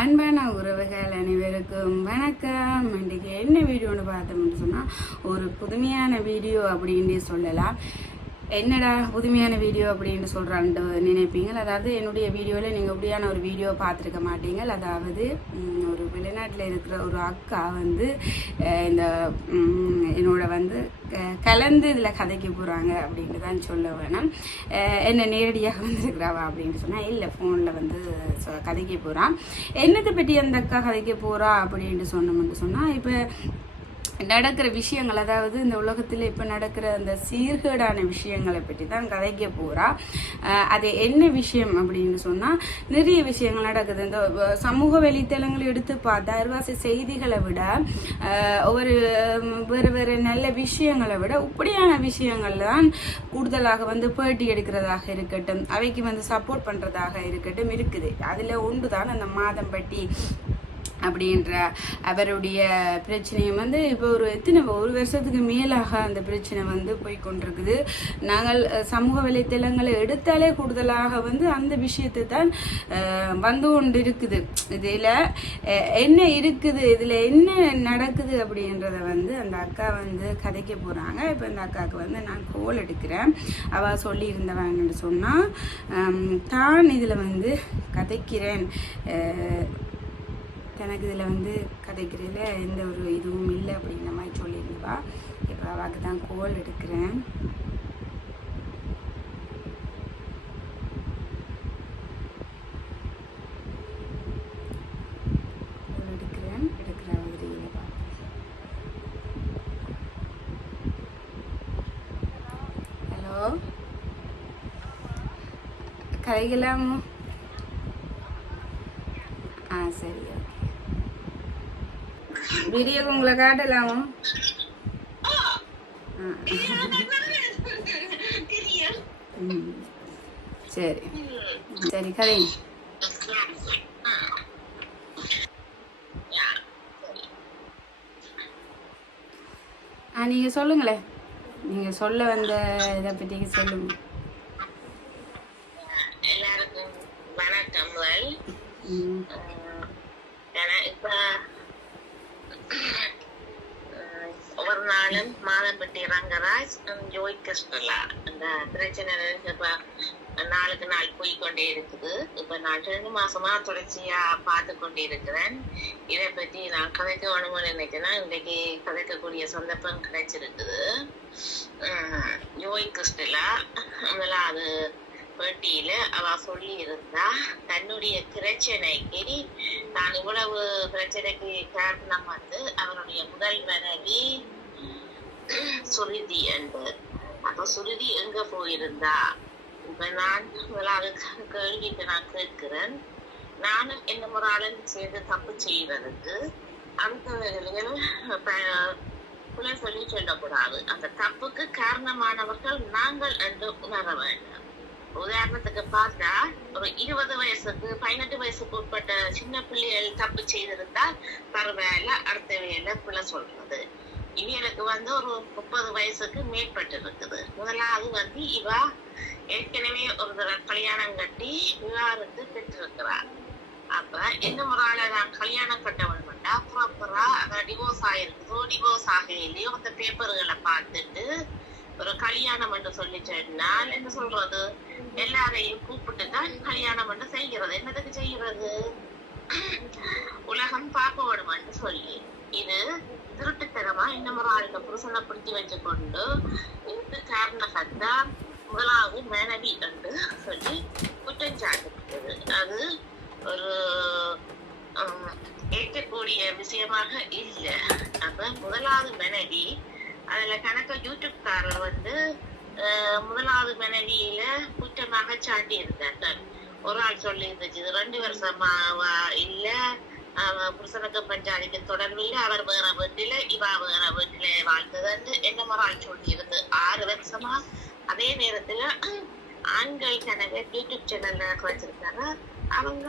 அன்பான உறவுகள் அனைவருக்கும் வணக்கம். இன்றைக்கு என்ன வீடியோன்னு பார்த்தோம்னு சொன்னால் ஒரு புதுமையான வீடியோ அப்படின்னு சொல்லலாம். என்னடா புதுமையான வீடியோ அப்படின்னு சொல்கிறான்ட்டு நினைப்பீங்க. அதாவது என்னுடைய வீடியோவில் நீங்கள் இப்படியான ஒரு வீடியோ பார்த்துருக்க மாட்டீங்க. அதாவது ஒரு வெளிநாட்டில் இருக்கிற ஒரு அக்கா இந்த என்னோட கலந்து இதில் கதைக்க போகிறாங்க அப்படின்ட்டு தான் சொல்ல வேணும். என்ன நேரடியாக வந்திருக்கிறாவா அப்படின்னு சொன்னால் இல்லை, ஃபோனில் கதைக்க போகிறான். என்னத்தை பற்றி அந்த அக்கா கதைக்க போகிறா அப்படின்ட்டு சொன்னால் இப்போ நடக்கிற விஷயங்கள், அதாவது இந்த உலகத்தில் இப்போ நடக்கிற அந்த சீர்கேடான விஷயங்களை பற்றி தான் கதைக்க போகிறா. அது என்ன விஷயம் அப்படின்னு சொன்னால், நிறைய விஷயங்கள் நடக்குது. இந்த சமூக வலைத்தளங்களை எடுத்து பார்த்தா அருவாசி செய்திகளை விட வேறு நல்ல விஷயங்களை விட இப்படியான விஷயங்கள் தான் கூடுதலாக பேட்டி எடுக்கிறதாக இருக்கட்டும், அவைக்கு சப்போர்ட் பண்ணுறதாக இருக்கட்டும் இருக்குது. அதில் ஒன்று தான் அந்த மாதம்பட்டி அப்படின்ற அவருடைய பிரச்சனையும் இப்போ ஒரு வருஷத்துக்கு மேலாக அந்த பிரச்சனை போய்கொண்டிருக்குது. நாங்கள் சமூக வலைத்தளங்களை எடுத்தாலே கூடுதலாக அந்த விஷயத்தை தான் கொண்டு இருக்குது. இதில் என்ன இருக்குது, இதில் என்ன நடக்குது அப்படின்றத அந்த அக்கா கதைக்க போகிறாங்க. இப்போ இந்த அக்காவுக்கு நான் கோல் எடுக்கிறேன். அவள் சொல்லியிருந்தவங்கன்னு சொன்னால், தான் இதில் கதைக்கிறேன், எனக்கு இதில் கதைக்கிறதுல எந்த ஒரு இதுவும் இல்லை அப்படிங்கிற மாதிரி சொல்லியிருந்தவா. இப்போ அவாக்கு தான் கோல் எடுக்கிறேன். எடுக்கிற மாதிரி ஹலோ, கதைக்கலாமோ? சரி, வீடியோ உங்களை காட்டலாமா? சரி சரி, கதை நீங்க சொல்லுங்களேன். நீங்க சொல்ல வந்த இதை பற்றி சொல்லுங்க. எல்லாருக்கும் வணக்கம். ஒவ்வொரு நாளும் மாதம்பட்டி ரங்கராஜ், ஜோய் கிருஷ்ணலா இந்த பிரச்சனை நாளுக்கு நாள் போய்கொண்டே இருக்குது. இப்ப நான் 2 மாசமா தொடர்ச்சியா பார்த்து கொண்டே இருக்கிறேன். இதை பத்தி நான் கதைக்க வேணும்னு நினைச்சேன்னா இன்றைக்கு கதைக்கக்கூடிய சந்தர்ப்பம் கிடைச்சிருக்குது. ஜோய் கிருஷ்ணலா முதலாவது பேட்டியில அவ சொல்லி இருந்தா, தன்னுடைய பிரச்சனைக்கு தான் இவ்வளவு பிரச்சனைக்கு காரணம் அவருடைய முதல் மனைவி சுருதி என்று. அப்ப சுருதி எங்க போயிருந்தா? இப்ப நான் முதலாவது கேள்விக்கு நான் கேட்கிறேன், நானும் என்ன முறாலும் சேர்ந்து தப்பு செய்யறதுக்கு அடுத்தவர்கள் புல சொல்லி சொல்லக்கூடாது. அந்த தப்புக்கு காரணமானவர்கள் நாங்கள் என்று உணர வேண்டும். உதாரணத்துக்கு பார்த்தா, ஒரு 20 வயசுக்கு 18 வயசுக்கு உட்பட்ட சின்ன பிள்ளைகள் தப்பு செய்திருந்தால் பரவாயில்ல, அடுத்த வேலை பிள்ளை சொல்றது. இவருக்கு ஒரு 30 வயசுக்கு மேற்பட்டு இருக்குது. முதலாவது இவ ஏற்கனவே ஒரு தடவை கல்யாணம் கட்டி விவாகரத்து பெற்றிருக்கிறார். அப்ப என்ன முறையில நான் கல்யாணம் கட்டவன் ப்ராப்பரா டிவோர்ஸ் ஆயிருக்குதோ டிவோர்ஸ் ஆகலையோ அந்த பேப்பர்களை பார்த்துட்டு ஒரு கல்யாணம் என்று சொல்லி சொன்னால் என்ன சொல்றது, எல்லாரையும் கூப்பிட்டு தான் கல்யாணம் என்று செய்கிறது. என்னதுக்கு செய்கிறது? உலகம் பார்க்க வேணும்னு சொல்லி இது திருட்டுத்தனமா இன்னும் ஒரு ஆளுக்கு புருஷனை பிடிச்சி வச்சு கொண்டு இதுக்கு காரணத்தா முதலாவது மனைவி என்று சொல்லி குற்றம் சாட்டப்பட்டது. அது ஒரு ஏற்கக்கூடிய விஷயமாக இல்லை. அப்ப முதலாவது மனைவி அதுல கணக்க யூடியூப்காரர் முதலாவது மனைவியில குற்றமாக சாட்டி இருந்தார்கள். ஒரு ஆள் சொல்லி இருந்துச்சு, 2 வருஷமா இல்ல புருஷனுக்கு பஞ்சாதிக்கு தொடர்பு இல்லை, அவர் வேற வீட்டில இவா வேற வீட்டில வாழ்ந்தது என்ன ஒரு ஆள் சொல்லி இருந்து 6 வருஷமா. அதே நேரத்துல ஆண்கள் கணவர் யூடியூப் சேனல்ல வச்சிருக்காங்க. அவங்க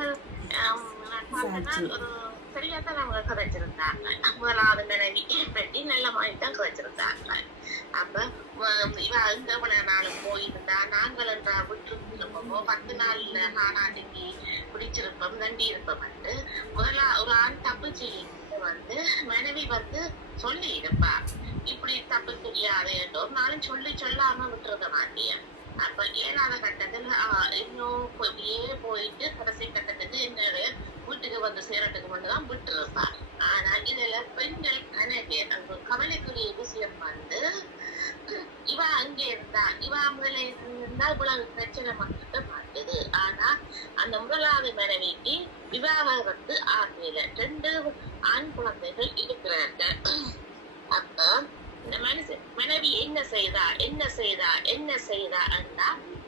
ஒரு சரியாத்தான் அவங்க கதைச்சிருந்தாங்க. முதலாவது மனைவி பற்றி நல்ல மாதிரி தான் கதைச்சிருந்தாங்க. அப்ப இவ இவ்வளவு நாள் போயிருந்தா நாங்கள் என்ற விட்டுருப்போமோ 10 நாள்ல காணாட்டிக்கு பிடிச்சிருப்போம் நண்டி இருப்போம் வந்து முதல்ல ஒரு ஆண் தப்பு செய்ய வந்து மனைவி வந்து சொல்லி இருப்பா, இப்படி தப்பு தெரியாது என்று ஒரு நாளும் சொல்லி சொல்லாம விட்டுருக்க மாட்டியா. அப்ப 7வது கட்டத்துல இன்னும் அப்படியே போயிட்டு கடைசி கட்டத்துக்கு என்னுடைய வீட்டுக்கு வந்து சேரட்டுக்கு மட்டும்தான் விட்டு இருப்பா. ஆனா இதுல பெண்கள் அந்த கவலைக்குரிய விஷயம் வந்து இவ அங்கே இருந்தா இவ முதல்ல இருந்தா இவ்வளவு பிரச்சனை வந்துட்டு மாட்டுது. ஆனா அந்த முதலாவது மனைவிக்கு விவாகரத்து ஆகல, 2 ஆண் குழந்தைகள் இருக்கிறாங்க. அப்ப இந்த மனைவி என்ன செய்தா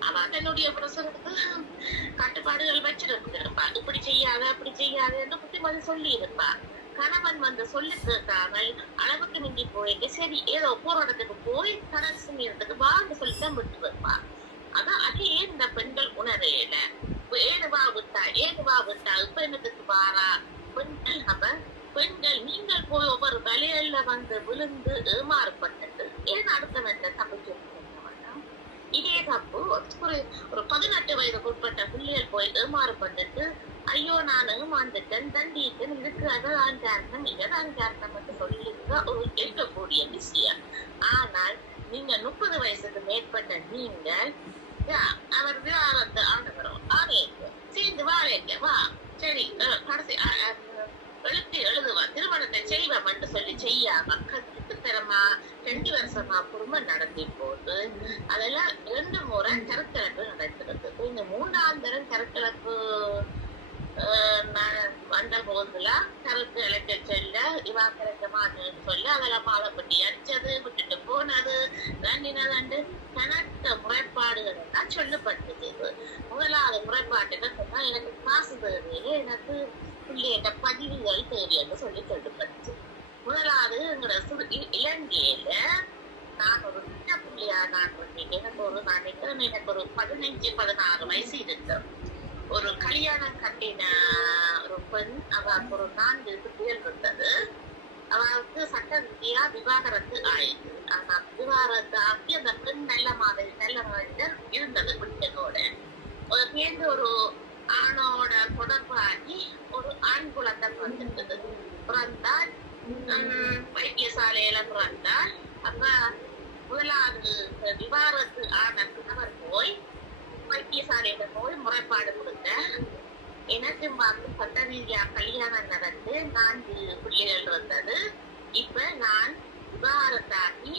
அவ தன்னுடைய பிரசனத்துக்கு கட்டுப்பாடுகள் வச்சிருப்பா, இப்படி செய்யாத அப்படி செய்யாத என்று புத்திமதி சொல்லி இருப்பா. கணவன் வந்து சொல்லி கேட்காமல் அளவுக்கு மிஞ்சி போயிட்டு சரி ஏதோ போராட்டத்துக்கு போய் கடைசி நேரத்துக்கு வாங்க சொல்லிதான் விட்டு வைப்பா. அதான் அதே இந்த பெண்கள் உணரையில ஏதுவா விட்டா இப்ப என்னத்துக்கு வாரா பெண்கள். அப்ப பெண்கள் நீங்கள் போய் ஒவ்வொரு வலையில வந்து விழுந்து ஏமாறுபட்டது ஏன் அடுத்தவன் தப்பு சொல்ல வேண்டாம். இதே தப்பு ஒரு 18 வயதுக்கு உட்பட்ட பிள்ளைகள் போய் ஏமாறுபட்டுட்டு ஐயோ நான் ஏமாந்துட்டேன் தண்டிட்டேன் இதுக்கு அதான் காரணம் இததான் காரணம் என்று சொல்லியிருக்க ஒரு கேட்கக்கூடிய விஷயம். ஆனால் நீங்க 30 வயசுக்கு மேற்பட்ட நீங்கள் அவர் விவாகரத்து ஆண்டவரும் ஆணையங்க சேர்ந்து வாழைங்க வா சரி கடைசி எழுதுவா திருமணத்தை செய்வோம் என்று சொல்லி செய்யாம கட்டுத்தரமா 2 வருஷமா குடும்பம் நடத்தி போட்டு அதெல்லாம் 2 முறை கருக்கலப்பு நடக்கிறது. இந்த 3ஆம் தரம் கருக்கலப்பு வந்த போதுல கருத்து இழைக்க சொல்ல இவா கிடைக்க மாட்டேன்னு சொல்ல அதெல்லாம் மாலைப்பட்டி அடிச்சது விட்டுட்டு போனது தண்டினது கனத்த முறைப்பாடுகள் எல்லாம் சொல்லப்பட்டது. முதலாவது முறைப்பாட்டுன்னு சொன்னா எனக்கு காசு தேவையில்லை, எனக்கு பிள்ளைகிட்ட பதிவுகள் தேவைன்னு சொல்லி சொல்லப்பட்டுச்சு. முதலாவது இலங்கையில நான் ஒரு சின்ன பிள்ளையா நான் எனக்கு ஒரு 15-16 வயசு இருக்கு. ஒரு கல்யாணம் கட்டின ஒரு பெண் அவளுக்கு ஒரு 4 பிள்ளைகள் இருந்தது. அவளுக்கு சட்ட ரீதியா விவாகரத்து ஆயிடுது. ஆனா விவாகரத்து ஆகி அந்த பெண் நல்ல மாதிரி இருந்தது பிள்ளைகளோட சேர்ந்து ஒரு ஆணோட தொடர்பு ஆகி ஒரு ஆண் குழந்தை வந்துட்டது. பிறந்தால் வைத்தியசாலையில பிறந்தால். அப்ப முதலாவது விவாகரத்து ஆன கணவர் போய் வைத்தியசாலையில போய் முறைப்பாடு கொடுத்த எனக்கு பார்த்து சட்ட ரீதியா கல்யாணம் நடந்து 4 பிள்ளைகள் இருந்தது. இப்ப நான் விவாகரத்தாகி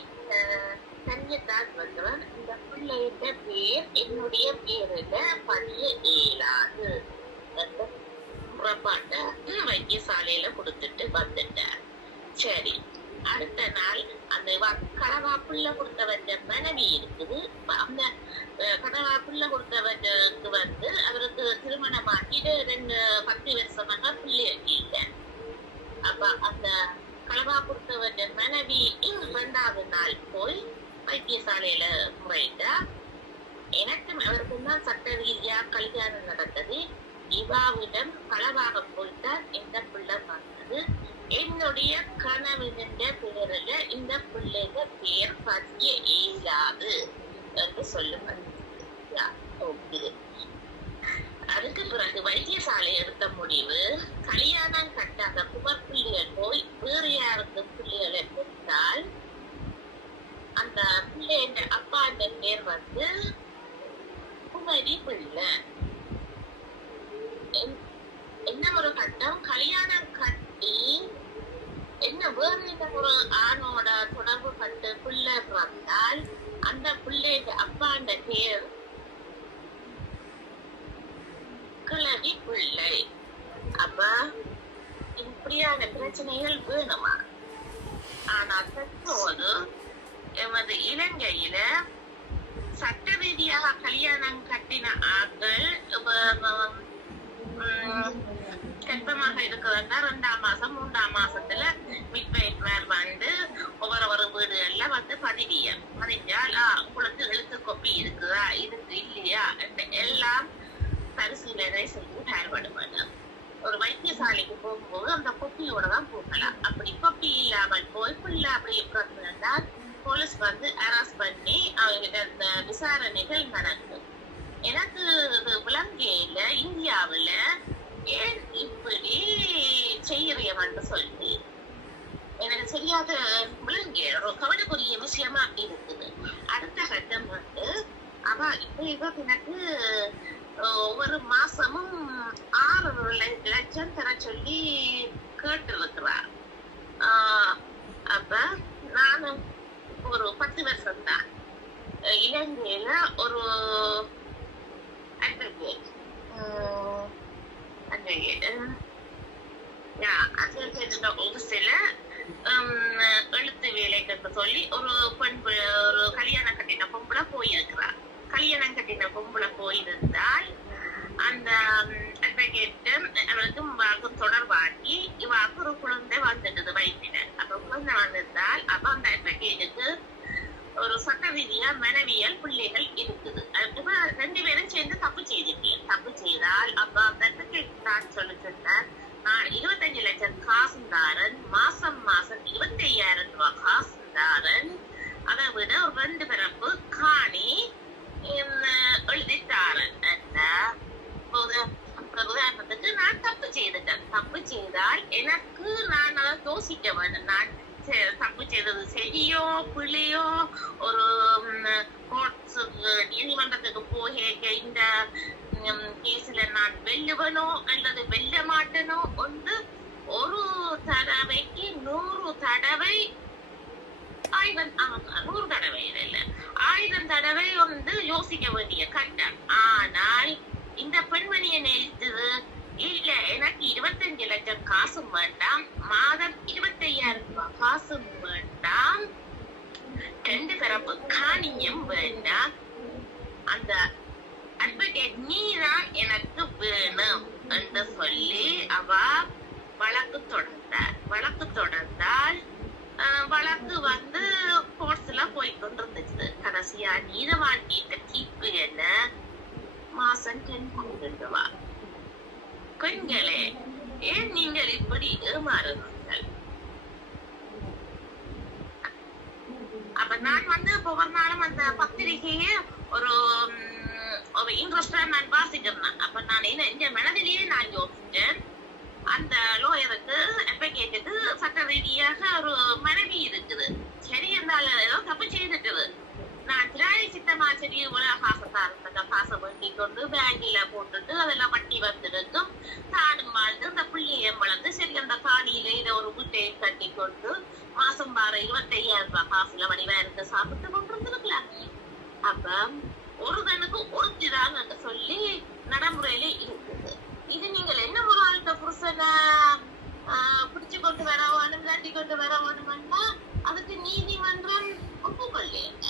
கன்னியத்தான் வந்தவன். இந்த பிள்ளைகிட்ட பேர் என்னுடைய பேரில பதிய இயலாது முறைப்பாட்ட வைத்தியசாலையில கொடுத்துட்டு வந்துட்டேன். சரி அடுத்த நாள் அந்த கடவா புள்ள கொடுத்தவற்ற மனைவி இருக்குது. அந்த கடவா புள்ள கொடுத்தவற்றுக்கு வந்து அவருக்கு திருமணம் ஆக்கிட்டு 10 வருஷமாக பிள்ளைகள் இல்லை. அப்ப அந்த கடவா கொடுத்தவற்ற மனைவி 2வது நாள் போய் வைத்தியசாலையில முறையிட்டா. எனக்கும் அவருக்கும் தான் சட்ட ரீதியா கல்யாணம் நடந்தது. இவாவிடம் களவாக போய்தான் இந்த பிள்ளை வந்தது. என்னுடைய கணவனின் பேரில் இந்த பிள்ளைங்க பேர் பதிய இயலாது என்று சொல்லப்பட்டது. அதுக்கு பிறகு வைத்தியசாலை எடுத்த முடிவு கல்யாணம் கட்டாத குமர் பிள்ளைகள் போய் வேறு யாருக்கு பிள்ளைகளை கொடுத்தால் அந்த பிள்ளைங்க அப்பா பேர் வந்து குமரி பிள்ளை. என்ன ஒரு கட்டம் கல்யாணம் கட்டி என்ன வேறு ஒரு ஆணோட தொடர்பு பட்டு பிள்ளை பிறந்தால் அந்த பிள்ளைங்க அப்பாண்ட பேர் கிழவி பிள்ளை. அப்ப இப்படியான பிரச்சனைகள் வேணுமா? ஆனா தற்போது எமது இலங்கையில சட்ட ரீதியாக கல்யாணம் கட்டின ஆட்கள் கர்ப்பமாக இருக்கிறதா 2ஆம் மாசம் 3ஆம் மாசத்துல மிட்வைஃபர் வந்து ஒவ்வொரு வீடுகள்ல வந்து பதிஞ்சால் உங்களுக்கு எழுத்து கொப்பி இருக்குதா இருக்கு இல்லையா எல்லாம் பரிசீலனை செய்து பயன்படுவாங்க. ஒரு வைத்தியசாலைக்கு போகும்போது அந்த பப்பியோட தான் போகலாம். அப்படி பப்பி இல்லாமல் போய் பிள்ளை அப்படி இருந்தா போலீஸ் வந்து அரெஸ்ட் பண்ணி அவங்ககிட்ட அந்த விசாரணைகள் நடக்கும். எனக்கு இது விளங்கையில இந்தியாவுல ஏன் இப்படி செய்யறியவன்னு சொல்லி எனக்கு சரியாக விளங்கிய ஒரு கவலைக்குரிய விஷயமா இருக்குது. அடுத்த கட்டம் வந்து அவ இப்ப எனக்கு ஒவ்வொரு மாசமும் 6 லட்சம் தர சொல்லி கேட்டு இருக்கிறார். அப்ப நானும் ஒரு 10 வருஷம் தான் இலங்கையில ஒரு அட்வொகேட் ஒரு சில எழுத்து வேலைக்கு சொல்லி ஒரு பெண் ஒரு கல்யாணம் கட்டின பொம்பளை போயிருக்கிறார். கல்யாணம் கட்டின பொம்பளை போயிருந்தால் அந்த அட்வொகேட்டும் அவருக்கும் வாக்கு தொடர்பாக்கி இவாக்கு ஒரு குழந்தை வந்துட்டது வயிற்றில. அப்ப குழந்தை வந்திருந்தால் அப்ப அந்த அட்வொகேட்டுக்கு ஒரு சட்ட ரீதியா மனைவியல் பிள்ளைகள் இருக்குது. இப்ப 2 பேரும் சேர்ந்து தப்பு செய்திருக்கேன். தப்பு செய்தால் அப்ப அந்த அட்வொகேட் நான் சொல்லிருந்தேன், நான் 25 லட்சம் காசுந்தாரன், மாசம் 25,000 ரூபாய் காசுந்தாரன், அதை விட ஒரு 2 பிறப்பு காணி எழுதித்தாரன். உதாரணத்துக்கு நான் தப்பு செய்துட்டேன். தப்பு செய்தால் எனக்கு நான் அதை யோசிக்க வேண்டும். நான் தப்பு செய்தது சரியோ பிள்ளையோ, ஒரு நீதிமன்றத்துக்கு போய் இந்த கேஸ்ல நான் வெல்லுவனோ அல்லது வெல்ல மாட்டேனோ வந்து ஒரு தடவைக்கு 100 தடவை 100 தடவை இல்ல 1000 தடவை வந்து யோசிக்க வேண்டிய கட்டம். ஆனால் இந்த பெண்மணி என்ன எழுத்தது, இல்ல எனக்கு 25 லட்சம் காசும் வேண்டாம், மாதம் 25,000 ரூபாய் காசும் வேண்டாம், 2 தரப்பு காணியம் வேண்டாம், அந்த அட்வொகேட் நீதான் எனக்கு வேணும் என்று சொல்லி அவ வழக்கு தொடர்ந்தார். வழக்கு தொடர்ந்தால் வழக்கு வந்து கோர்ட்ஸ்ல போய் கொண்டிருந்துச்சு. கடைசியா நீதவான் கேட்ட தீர்ப்பு என்ன, மாசம் 10 ரூபா. பெண்களே, ஏன் நீங்கள் இப்படி ஏமாறுகிறீர்கள்? அப்ப நான் வந்து ஒவ்வொரு நாளும் அந்த பத்திரிகையை ஒரு இன்ட்ரெஸ்டா நான் வாசிக்கிறேன். அப்ப நான் இந்த மனதிலேயே நான் யோசிச்சேன், அந்த லோயருக்கு அட்வொகேட்டுக்கு சட்ட ரீதியாக ஒரு மனைவி இருக்குது. சரி இருந்தாலும் ஏதோ தப்பு செய்துட்டுது. நான் திராணி சித்தமா சரி காசை வேண்டி கொண்டு பேங்கில போட்டுட்டு அதெல்லாம் வட்டி வந்திருக்கும், தாடும் வாழ்ந்து அந்த பிள்ளையை வளர்ந்து சரி அந்த காணியில இதை ஒரு வீட்டையும் கட்டி கொண்டு மாசம் 25,000 ரூபாய் காசுல வடிவா இருந்து சாப்பிட்டு கொண்டு இருந்திருக்கலாம். அப்ப ஒருதனுக்கு ஒருத்திதான் என்று சொல்லி நடைமுறையில இருக்குது. இது நீங்கள் என்ன ஒரு ஆள்கிட்ட புருஷனை பிடிச்சு கொண்டு வர வேணும், கட்டி கொண்டு வர வேணும்னா அதுக்கு நீதிமன்றம் ஒப்புக்கொள்ளேங்க.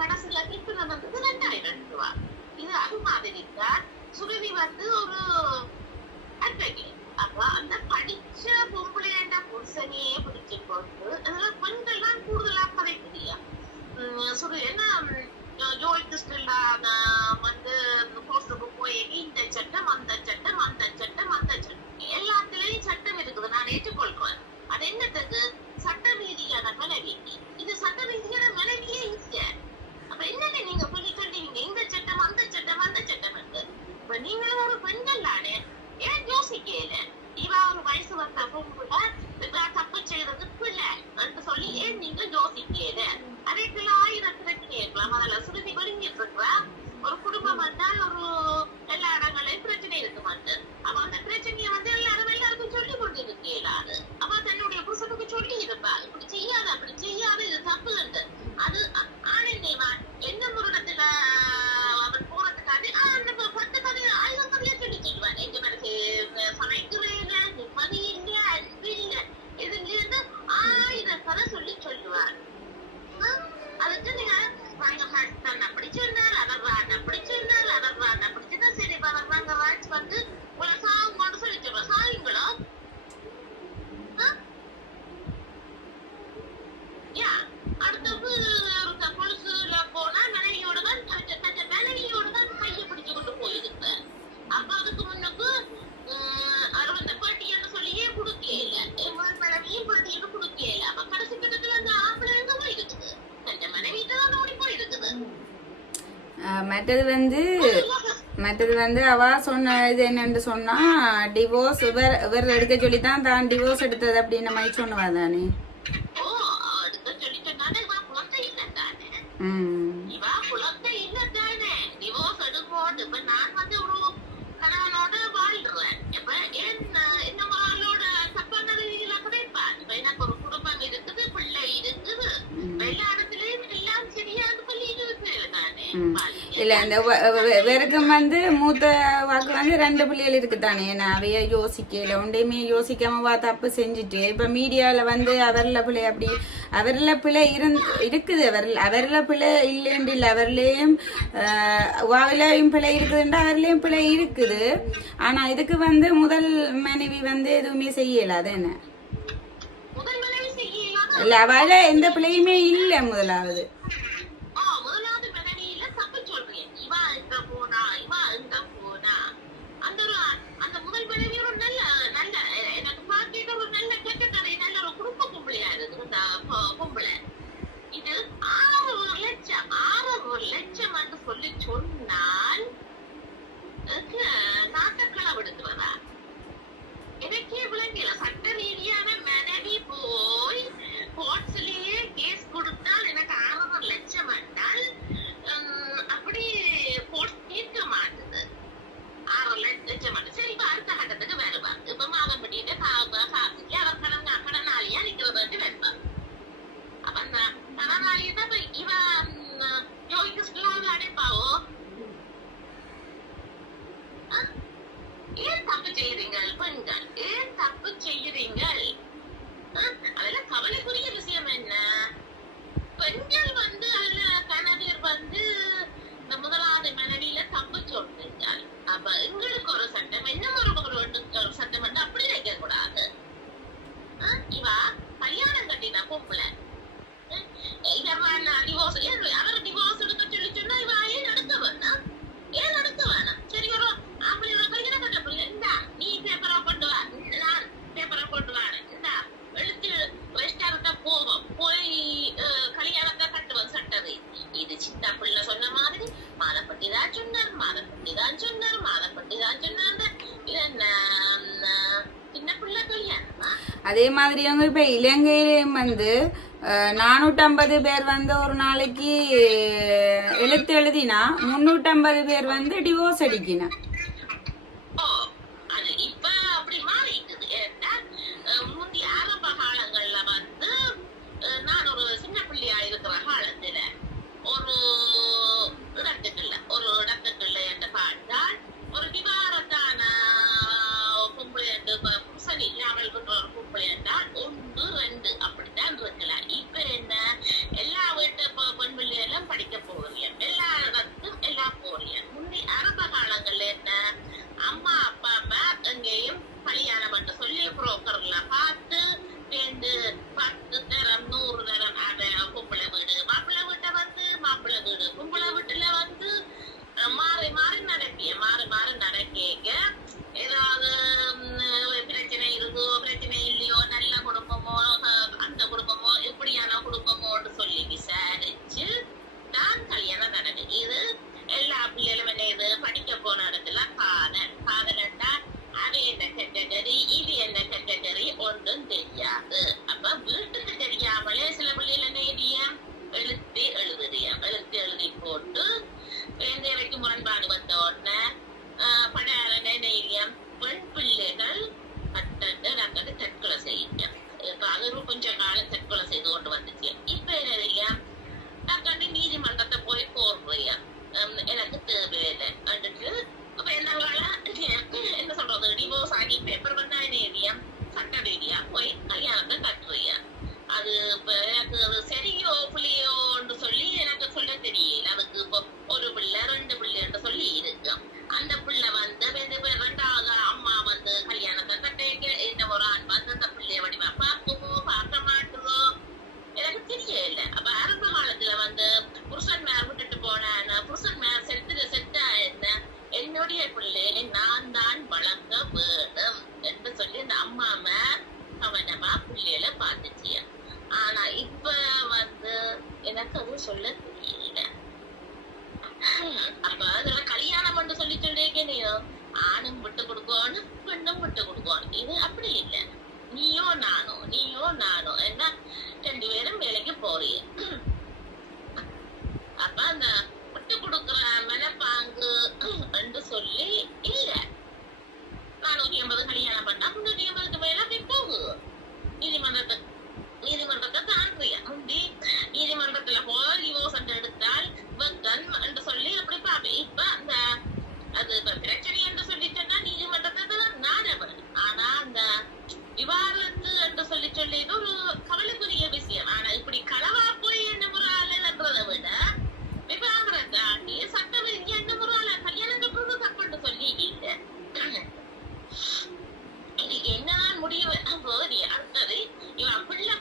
கடைசியில தீர்ப்பு வந்தது 2,000 ரூபாய். இது அது மாதிரி தான் சுருதி வந்து ஒரு அட்வொகேட். அப்ப அந்த படிச்ச பொம்பளையாண்ட புருஷனையே பிடிச்சு கொண்டு அதெல்லாம் பெண்கள் தான் கூடுதலா கதைக்குதியா என்ன ஜோய் கிறிஸ்டல்ல வந்து கோர்ட்டுக்கு போய் இந்த சட்டம் அந்த சட்டம் அந்த சட்டம் அந்த சட்டம் எல்லாத்துலயும் சட்டம் இருக்குது, நான் ஏற்றுக்கொள்றேன். அது என்னத்துக்கு? சட்ட ரீதியான மனைவி. இது சட்ட ரீதியான மனைவியே இல்லை. அப்ப என்னன்னு நீங்க சொல்லிட்டீங்க இந்த சட்டம் அந்த சட்டம் அந்த சட்டம் இருக்கு. இப்ப நீங்களும் ஒரு பெண்கள் தானே, ஏன் யோசிக்கல? இவ ஒரு வயசு வந்த பொம்புல தப்பு செய்யறது பிள்ளை என்று சொல்லி ஏன் நீங்க யோசிக்கல? அதற்குள்ள 1000 பிரச்சனை இருக்கலாம். அதில் சுருதி வெளிஞ்சிட்டு இருக்கிறா ஒரு குடும்பம் வந்தால் ஒரு எல்லா இடங்களையும் பிரச்சனை இருக்க மாட்டேன். அவ அந்த பிரச்சனையை வந்து எல்லாருக்கும் சொல்லி கொண்டு இருக்கலாது. அவ தன்னுடைய புருஷனுக்கு சொல்லி இருப்பா, இப்படி செய்யாத அப்படி செய்யாத, இது தப்பு இருக்கு. அது ஆனந்தேவான் எந்த முருடத்துல அவன் போறதுக்காக அந்த 10 கதையை 1000 கதையா சொல்லி செய்வான். எங்க மனசு சமைக்கவே இல்லை, நிம்மதி இல்லை, அன்பு இல்லை, இதுல இருந்து 1000 கதை சொல்லி சொல்லுவார். அதுக்கு நீங்க ஹஸ்பண்ட் அப்படி சொன்னார், அவர் அப்படி சொன்னார், அவர் அப்படி சொன்னா சரி வாங்க வாட்ச் வந்து உங்களை சாவுங்கன்னு சொல்லி சொல்லுவாங்க. சாவிங்க மற்றது வந்து அவ சொன்ன இது என்னன்னு சொன்னா டிவோர்ஸ் இவர் எடுக்க சொல்லித்தான் தான் டிவோர்ஸ் எடுத்தது அப்படின்னு மாதிரி சொன்னவா தானே. இல்ல இந்த வெறுக்கும் வந்து மூத்த வாக்கு வந்து 2 பிள்ளைகள் இருக்குதானே. நான் அவைய யோசிக்கல ஒன்றையுமே யோசிக்காம வா தப்பு செஞ்சுட்டு இப்ப மீடியால வந்து அவர்ல பிள்ளை அப்படி அவர்ல பிள்ளை இருக்குது அவர்ல பிள்ளை இல்லைன்னு இல்லை அவர்லயும் வாவிலையும் பிள்ளை இருக்குதுன்றா அவர்லயும் பிள்ளை இருக்குது. ஆனா இதுக்கு வந்து முதல் மனைவி வந்து எதுவுமே செய்யல. அது என்ன இல்ல அவள எந்த பிள்ளையுமே இல்ல. முதலாவது இது 6 லட்சம் என்று சொல்லி சொன்னால் நாட்டக்களம் எடுக்கிறதா எனக்கே விளங்கல. சட்ட ரீதியான மனைவி போய் கோர்ட்ஸ்லயே கேஸ் கொடுத்தால் எனக்கு 6 லட்சம் என்றால் அப்படி கோர்ட் தீர்க்க மாட்டுது. 6 லட்சம் சரி இப்ப அடுத்த கட்டத்துக்கு வருவா. இப்ப மாதம்பட்டியில அவர் கடனாளியா நிக்கிறது வருவா. அப்ப அந்த கடனாளியை தான் இவ அடைப்பாவோ. ஏன் தப்பு செய்யறீங்கள் பெண்கள், ஏன் தப்பு செய்யறீங்கள்? அதெல்லாம் கவலைக்குரிய விஷயம் என்ன? பெண்கள் வந்து அதுல கணவர் வந்து இந்த முதலாவது மனைவியில தப்பு சொல்றீங்க. அப்ப எங்களுக்கு ஒரு சட்டம் என்ன ஒரு சட்டம் வந்து அப்படி வைக்க கூடாது. இவா கல்யாணம் கட்டினா பொம்பளை அவர் டிவோர்ஸ் எடுக்க சொல்லி சொன்னா இவ ஏன் எடுக்க வேணாம்? சரி ஒரு ஆம்பளை கல்யாணம் பண்ண பிள்ளை இந்தா நீ பேப்பரா கொண்டு வா, நான் பேப்பரா கொண்டு வாரேன், இந்தா எழுத்து ரெஸ்டாரண்ட போவோம் போய் கல்யாணத்தை கட்டுவோம் சட்டது. இது சின்ன பிள்ளை சொன்ன மாதிரி மாதப்பட்டி தான் சொன்னார் இது சின்ன பிள்ளை கல்யாணமா? அதே மாதிரி அவங்க இப்ப இலங்கையிலும் வந்து 450 பேர் வந்து ஒரு நாளைக்கு எழுதினா 350 பேர் வந்து டிவோர்ஸ் அடிக்கணும். இப்ப அப்படி மாறிட்டுது. ஏன்னா முந்தைய ஆரம்ப காலங்கள்ல வந்து நான் ஒரு சின்ன பிள்ளையா இருக்கிற காலத்துல ஒரு இடத்துக்குள்ள என்று பார்த்தால் ஒரு விவாரத்தான பொம்பளை என்று புருஷன் இல்லாமல் ஒரு பொம்பளை என்றால் 1 2 அப்படித்தான் இருக்கலாம். இப்ப என்ன எல்லா வீட்டு பெண் பிள்ளைகளும் படிக்க போறீங்க, எல்லா இடத்துக்கும் எல்லாம் போறீங்க. முந்தி ஆரம்ப காலங்கள்ல என்ன அம்மா அப்பா எங்கேயும் கல்யாணம் என்று சொல்லி புரோக்கர்ல பார்த்து 10 தரம் 100 தரம் அத பொம்பளை வீடு மாப்பிள்ளை வீட்டை வந்து மாப்பிள்ளை வீடு பொம்பளை வீட்டுல வந்து மாறி நடக்க ஏதாவது பிரச்சனை இருக்கோ பிரச்சனை இல்லையோ நல்ல குடும்பமோ அந்த குடும்பமோ எப்படியான குடும்பமோன்னு சொல்லி விசாரிச்சு தான் கல்யாணம் நடக்குது. இது எல்லா பிள்ளைகளும் என்ன இது படிக்க போன இடத்துல காதலண்டா அது என்ன கேட்டகரி இது என்ன கேட்டகரி ஒன்றும் தெரியாது. அப்ப வீட்டுக்கு தெரியாமலே சில பிள்ளைகள் என்ன எழுத்து எழுதி போட்டு வேலைக்கு முரண்பாடு வந்த உடனே பெண் பிள்ளைகள் நாங்கள் தற்கொலை செய்யுங்க. இப்ப அது கொஞ்சம் காலம் தற்கொலை செய்து கொண்டு வந்துச்சு. இப்ப என்ன நாங்கள் நீதிமன்றத்தை போய் போடுறியா எனக்கு தேவையில்லை வந்துட்டு இப்ப என்ன சொல்றது டிவோர்ஸ் ஆகி பேப்பர் வந்தா என்ன சட்ட ரீதியா போய் கல்யாணத்தை கட்டுறியா. அது இப்ப எனக்கு அது சரியோ பிள்ளையோன்னு சொல்லி எனக்கு சொல்ல தெரியல. அதுக்கு இப்போ 1 பிள்ளை 2 பிள்ளைன்னு சொல்லி இருக்கு. அந்த பிள்ளை வந்து 2வது அம்மா வந்து கல்யாணத்தை கட்ட என்ன ஒரு ஆண் வந்து அந்த பிள்ளைய வடிவா பார்க்குமோ பார்க்க மாட்டுதோ எனக்கு தெரியல. அப்ப ஆரம்ப காலத்துல வந்து புருஷன் மேல விட்டுட்டு போன புருஷன் மேல செத்தா என்ன என்னுடைய பிள்ளையை நான் தான் வளர்க்க வேணும் என்று சொல்லி அந்த அம்மா கவனமா பிள்ளைகளை பார்த்துச்சிய. ஆனா இப்ப வந்து எனக்கு அது சொல்ல தெரியல. அப்ப அதெல்லாம் கல்யாணம் பண்ண சொல்லி சொல்லியிருக்கேனையோ ஆணும் விட்டு கொடுக்கணும் பெண்ணும் விட்டு கொடுக்கணும். இது அப்படி இல்லை. நீயோ நானோ என்ன 2 பேரும் வேலைக்கு போறீங்க. அப்ப அந்த விட்டு கொடுக்குற மனப்பாங்கு என்று சொல்லி இல்ல. 450 கல்யாணம் பண்ணா 350க்கு மேல போய் போகுது. நீதிமன்றத்தை தாண்டிய முந்தி நீதிமன்றத்துல போய் டிவோர்ஸ் எடுத்தால் வெங்கன் என்று சொல்லி அப்படி பாப்பேன். இப்ப அந்த அது பிரச்சனை என்று சொல்லி சொன்னா நீதிமன்றத்தை நாடவன். ஆனா அந்த விவாதத்து என்று சொல்லி இது ஒரு கவலைக்குரிய விஷயம். ஆனா இப்படி களவா போய் என்ன முறாளன்றதை விட விவாகரத்தை தாண்டி சட்டம் என்ன முறாள கல்யாணம் கட்டுறது தப்புன்னு சொல்லி இல்லை. என்ன முடிவு அடுத்தது இவன் பிள்ளை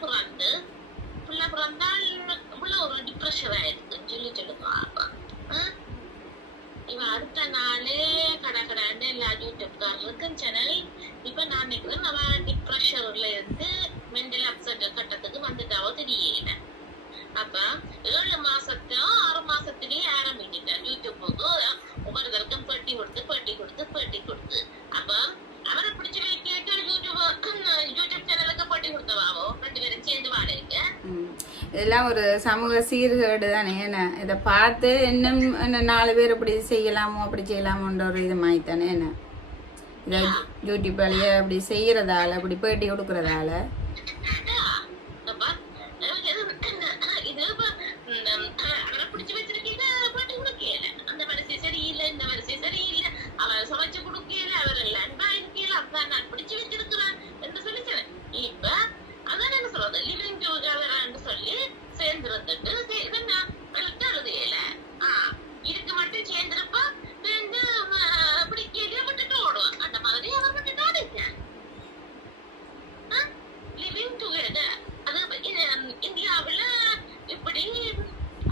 பிறந்தால் உள்ள ஒரு டிப்ரெஷன் ஆயிருக்கு சொல்லி சொல்லுங்க. இவன் அடுத்த நாளே கடாண்டு எல்லா யூடியூப்காரருக்கும் சேனல். இப்ப நான் நினைக்கிறேன் அவன் டிப்ரெஷன்ல இருந்து மென்டல் அப்செட் கட்டத்துக்கு வந்துட்டாவோ தெரியல. அப்ப 7 மாசத்தையோ 6 மாசத்திலேயே ஆரம்பிச்சுட்டேன் யூடியூப்புக்கு ஒவ்வொருத்தருக்கும் பேட்டி கொடுத்து. அப்ப அவரை பிடிச்ச கேட்டு யூடியூப் சேனலுக்கு போட்டி கொடுத்தவாவோ 2 பேரும் சேர்ந்து வாழ. இதெல்லாம் ஒரு சமூக சீர்கேடு தானே. என்ன இதை பார்த்து இன்னும் 4 பேர் இப்படி செய்யலாமோ அப்படி செய்யலாமோன்ற ஒரு இது மாதிரி தானே. என்ன இதை யூடியூப் வழியா அப்படி செய்யறதால அப்படி பேட்டி கொடுக்கறதால சமைச்சு கொடுக்கல அவர் அன்பா இருக்கல அப்பதான் நான் பிடிச்சு வச்சிருக்கிறேன் என்று சொல்லிக்கிறேன். இப்ப அதான் என்ன சொல்றது லிவிங் டுகெதர் சொல்லி சேர்ந்து வந்துட்டு அழுதையில இதுக்கு மட்டும் சேர்ந்திருப்பா சேர்ந்து பிடிக்கல விட்டுட்டு ஓடுவான். அந்த மாதிரி அவர் விட்டுட்டு ஆடிச்சேன். லிவிங் டுகெதர் அது இந்தியாவுல இப்படி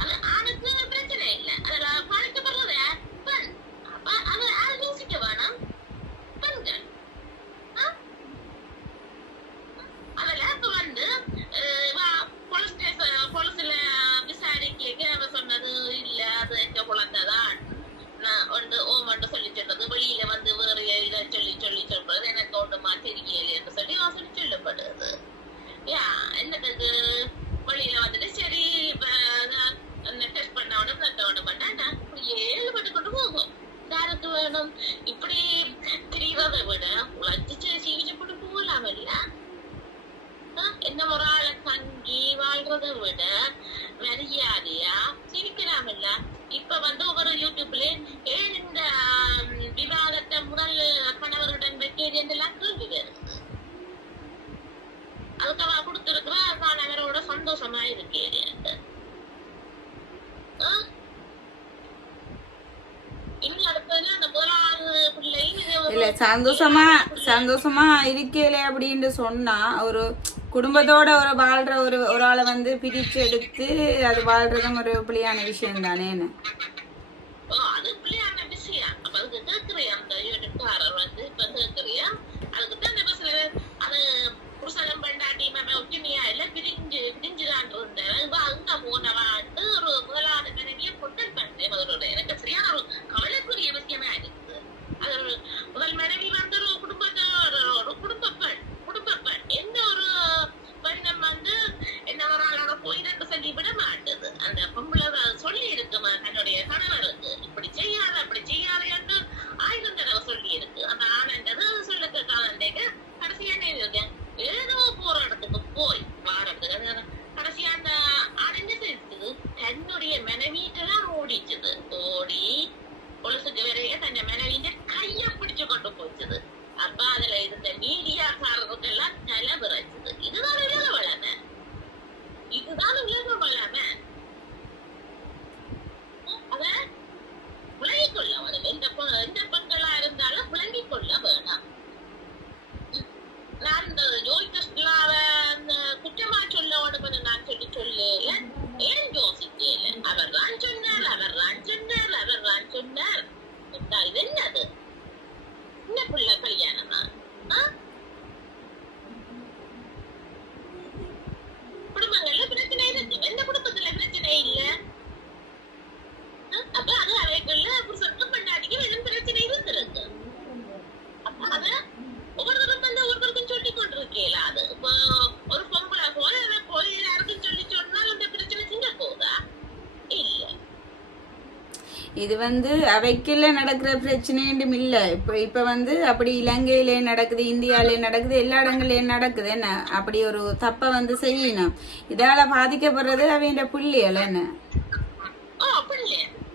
அது ஆணுக்கு பிரச்சனை இல்லை. அதுல பாதிக்கப்படுறது பெண். அப்ப அது யாரும் யோசிக்க வேணாம். பெண்கள் அதுல இப்ப வந்து போலீஸ்ல விசாரிக்க அவ சொன்னது இல்ல அது எங்க குழந்தைதான் ஓமண்டு சொல்லி சொல்றது. வெளியில வந்து வேற இதை சொல்லி சொல்றது எனக்கு ஒன்றுமா தெரியல என்று சொல்லி சொல்லப்படுது. என்னதுக்கு வெளியில வந்துட்டு சரி டெஸ்ட் பண்ண பண்ணா ஏழுபட்டு கொண்டு போகும். யாருக்கு வேணும் இப்படி தெரியறதை விட உழைச்சு சீவிச்சப்பட்டு போகலாம் இல்ல. என்ன ஒரு ஆளை தங்கி வாழ்றதை விட மரியாதையா சிரிக்கலாம் இல்ல. இப்ப வந்து ஒவ்வொரு யூடியூப்ல ஏன் இந்த விவாதத்தை முதல் கணவருடன் வைக்கிறது என்றெல்லாம் கேள்வி வருது. அதுக்கு அவ கொடுத்திருக்கிறா நான் அவரோட சந்தோஷமா இருக்கேன். இல்ல சந்தோஷமா இருக்கல அப்படின்னு சொன்னா ஒரு குடும்பத்தோட ஒரு வாழ்ற ஒரு ஆளை வந்து பிரிச்சு எடுத்து அது வாழ்றதும் ஒரு பிள்ளையான விஷயம் தானே. அது பிள்ளையான விஷயம். அப்ப அதுக்கு கேட்கிறியா அந்த யூடியூப்காரர் வந்து இப்ப கேட்கிறியா அதுக்குதான் அது புருஷனம் பண்ணாட்டி ஒற்றுமையா இல்ல பிரிஞ்சுதான் இருந்தேன் அங்க போனவான்ட்டு ஒரு முதலாவது மனைவியை பொட்டல் பண்றேன். அவரோட எனக்கு சரியான ஒரு கவலைக்குரிய விஷயமே இருக்குது. அது ஒரு முதல் மனைவி வந்து ஒரு குடும்பப்பெண் எந்த ஒரு பெண்ணம் வந்து என்ன ஒரு ஆளோட போயிட்டு சொல்லி விட மாட்டுது. அந்த பொம்பளை சொல்லி இருக்குமா தன்னுடைய இது அவைக்குள்ள நடக்கிற பிரச்சனையும் இல்லை. இப்ப அப்படி இலங்கையிலே நடக்குது, இந்தியாவிலே நடக்குது, எல்லா இடங்கள்லயும் நடக்குது. என்ன அப்படி ஒரு தப்ப செய்யணும். இதால பாதிக்கப்படுறது அவையோட பிள்ளைகள். என்ன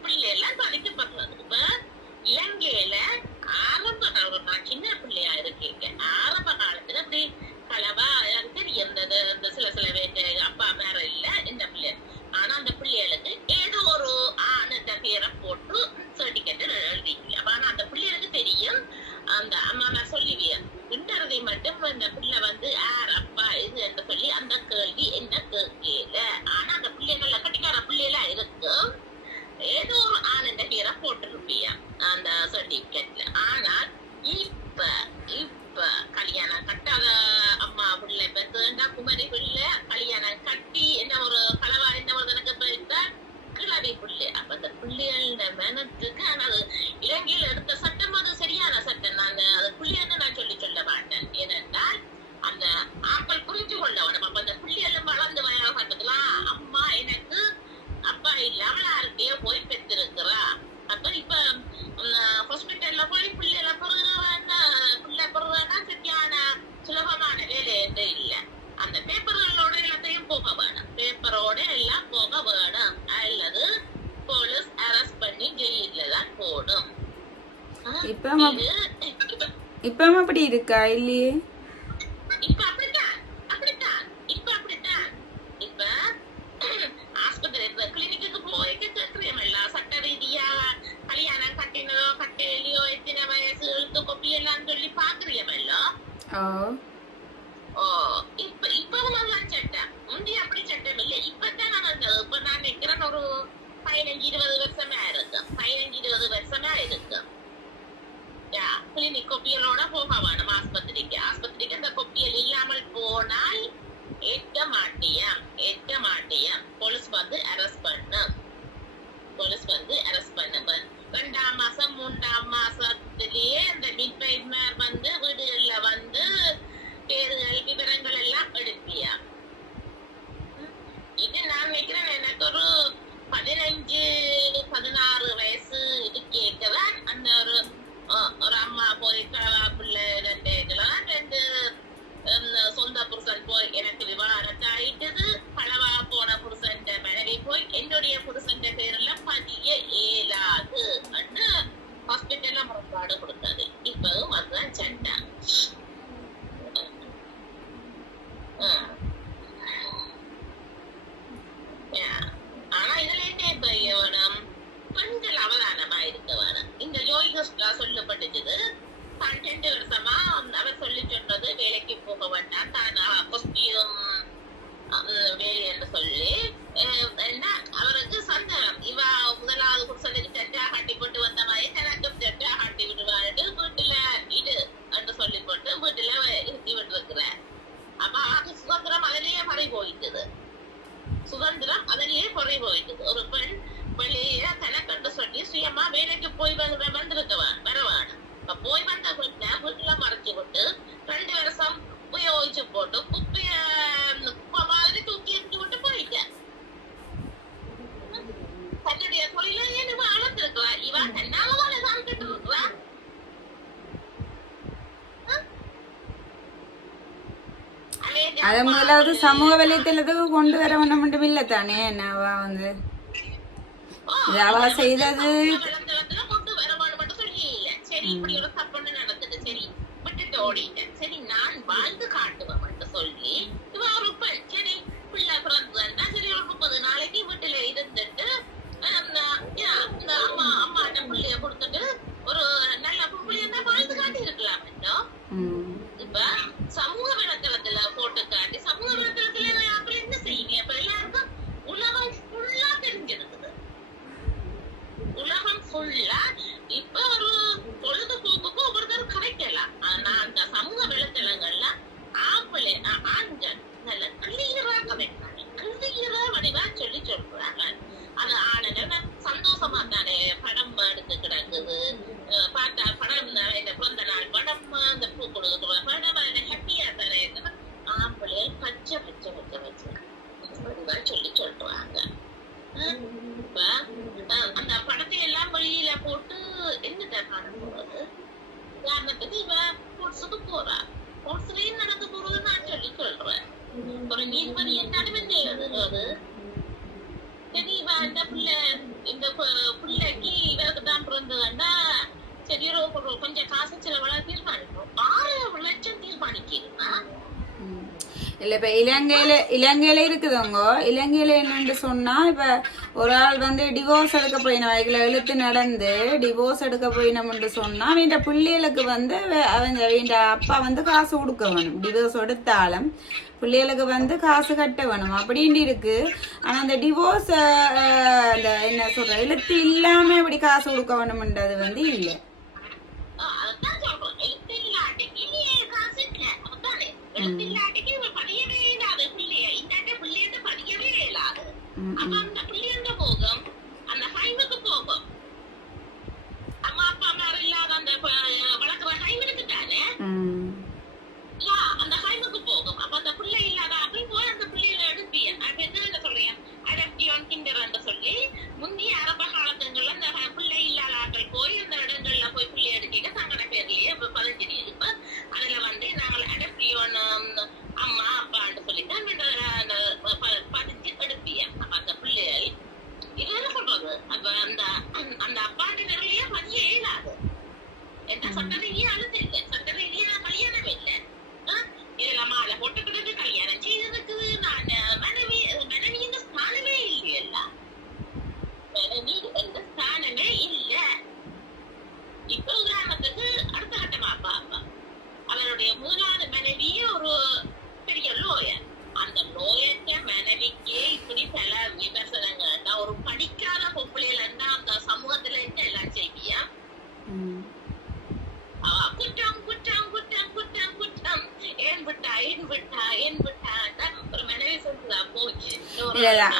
பிள்ளையெல்லாம் பாதிக்கப்படுறது. இப்ப இலங்கையில ஆரம்ப காலம், நான் சின்ன பிள்ளையா இருக்கேன், ஆரம்ப காலத்துல அப்படி களவா தெரியும். சில பேருக்கு அப்பா மேல இல்ல இந்த பிள்ளை, ஆனா அந்த பிள்ளைகளுக்கு ஏதோ ஒரு ஆணுன்ற பேரை போட்டு சர்டிபிகேட் எழுதிக்கல. ஆனா அந்த பிள்ளைகளுக்கு தெரியும், அந்த அம்மா நான் சொல்லுவேன் இன்றதை மட்டும் அந்த பிள்ளை யார் அப்பா இது என்று சொல்லி அந்த கேள்வி என்ன கேட்கல. ஆனா அந்த பிள்ளைகள கட்டிக்கார பிள்ளைகளா இருக்கும், ஏதோ ஒரு ஆணுன்ற பேரை போட்டிருப்பியா அந்த சர்டிபிகேட்ல. ஆனால் இப்ப கல்யாணம் கட்டாத அம்மா பிள்ளை பெற்றா குமரி பிள்ளை கல்யாணம் கட்டி என்ன ஒரு களவா என்ன ஒரு கணக்கு போயிருந்தா கிளவி பிள்ளை. அப்ப அந்த பிள்ளைகள மனத்துக்கு, ஆனா அது இலங்கையில் எடுத்த சட்டம் அது சரியான சட்டம். அது பிள்ளைன்னு நான் சொல்ல மாட்டேன். ஏனென்றால் அந்த ஆக்கள் புரிஞ்சு கொள்ளவனும். அப்ப அந்த பிள்ளைகளும் வளர்ந்து வயசாட்டதுலாம் அம்மா எனக்கு அப்பா இல்லாம யாருக்கையோ போய் பெற்றிருக்கிறா. அப்ப இப்ப ஹாஸ்பிட்டல்ல போய் பிள்ளை பிறகுனா சரியான சுலபமான வேலை என்று இல்லை. அந்த பேப்பர்களோட எல்லாத்தையும் போக வேணும், பேப்பரோட எல்லாம் போக வேணும், அல்லது போலீஸ் அரெஸ்ட் பண்ணி ஜெயில தான் போடும். இப்ப அப்படி இருக்கா இல்லையே? இப்ப அப்படித்தான். இப்ப ஆஸ்பத்திரி கிளினிக்கு போய் கேட்கிறோம், சட்ட ரீதியா கல்யாணம் கட்டினதோ கட்டையிலையோ எத்தனை வயசு எழுத்து கொப்பி எல்லாம் சொல்லி பாக்குறியமல்லோ. இப்பவும் அதுதான் சட்டம். முந்தைய அப்படி சட்டம் இல்லை. இப்பதான் இப்ப நான் நிக்கிறேன் ஒரு 15-20 வருஷமா இருக்கு. 15-20 வருஷமா இருக்கு. கிளினிக் கொப்பியலோட போக வேணும் ஆஸ்பத்திரிக்கு. அந்த கொப்பியல் இல்லாமல் போனால் ஏற்க மாட்டியம். போலீஸ் அரெஸ்ட் பண்ணும். 2ஆம் மாசம் 3ஆம் மாசத்திலேயே அந்த மிட்வைஃப்மார் வீடுகள்ல பேருகள் விவரங்கள் எல்லாம் எடுப்பியா. இது நான் நினைக்கிறேன் எனக்கு ஒரு 15-16 வயசு இருக்கேதான் அந்த ஒரு அம்மா போய் களவா பிள்ளை 2 சொந்த புருஷன் போய் எனக்கு விவாகரத்து ஆயிட்டது. களவா போன புருஷன் மனைவி போய் என்னுடைய புருஷன் பேர்ல பதிய இயலாது ஹாஸ்பிட்டல்ல முறைப்பாடு கொடுத்தது. இப்பவும் அதுதான் சட்டம். ஆனா இதுல என்ன வேணும், பெண்கள் அவதானமா இருக்க வேணும். இந்த யோகிஸ்டா சொல்லப்பட்டுச்சு, 12 வருஷமா அவர் சொல்லி சொன்னது வேலைக்கு போக வேண்டாம், தான் கொஸ்டியும் வேலை என்று சொல்லி அவருக்கு சந்தனம். இவ முதலாவது புருஷனுக்கு சட்டா கட்டி போட்டு வந்த மாதிரி தனக்கும் சட்டா கட்டி விடுவாரு, வீட்டுல இடு என்று சொல்லி போட்டு வீட்டுல இருத்தி விட்டு இருக்கிறார். அப்ப அவருக்கு சுதந்திரம் அதிலேயே பறி போயிட்டது. ஒரு பெண் வெளியே தனக்கண்டு சொல்லி சுயமா வேலைக்கு போய் வரவானு. போய் வந்த வீட்டுல மறைச்சு விட்டு 2 வருஷம் உபயோகிச்சு போட்டு குப்பை மாதிரி தூக்கி எரிஞ்சு விட்டு போயிட்டேன். தன்னுடைய தொழில ஏன் இவ அளந்திருக்கலாம், இவ தன்னால சாப்பிட்டு இருக்கிறா. அத முதலாவது சமூக வலைத்தளத்துக்கு கொண்டு வர மட்டும் இல்ல தானே. அவ செய்தது கொண்டு வரவான்னு மட்டும் சொல்லி இல்ல. சரி இப்படி ஒரு தப்பு நடந்துட்டு சரி விட்டுட்டு ஓடிட்டேன். சரி நான் வாழ்ந்து காட்டுவேன் மட்டும் சொல்லி இவ ஒரு பெண் சரி பிள்ளை பிறந்தா சரி ஒரு 30 நாளைக்கு வீட்டுல இருந்துட்டு இந்த அம்மாட்ட பிள்ளைய கொடுத்துட்டு ஒரு நல்ல பிள்ளைய தான் வாழ்ந்து காட்டி இருக்கலாம். இப்ப சமூக வலைத்தளத்துல போட்டு காட்டி சமூக வலைத்தளத்துல அப்படி என்ன செய்வீங்க? இப்ப எல்லாருக்கும் உலகம் ஃபுல்லா தெரிஞ்சிருக்குது. உலகம் ஃபுல்லா இப்ப ஒரு பொழுதுபோக்குக்கு ஒவ்வொருத்தரும் கிடைக்கலாம். ஆனா அந்த சமூக கொஞ்சம் காசு செலவளா தீர்மானிக்கும். 6 லட்சம் தீர்மானிக்கிறா. இல்ல இப்ப இலங்கையில இருக்குதுங்க. இலங்கையில என்னன்னு சொன்னா இப்ப ஒரு ஆள் வந்து டிவோர்ஸ் எடுக்க போயின வயதுல இழுத்து நடந்து டிவோர்ஸ் எடுக்க போயினோம்னு சொன்னா அவன் பிள்ளைகளுக்கு வந்து அவங்க அப்பா வந்து காசு கொடுக்க வேணும். டிவோர்ஸ் எடுத்தாலும் பிள்ளைகளுக்கு வந்து காசு கட்ட வேணும் அப்படின்னு இருக்கு. ஆனா அந்த டிவோர்ஸ் அந்த என்ன சொல்ற இழுத்து இல்லாம இப்படி காசு கொடுக்க வேணும்ன்றது வந்து இல்லை.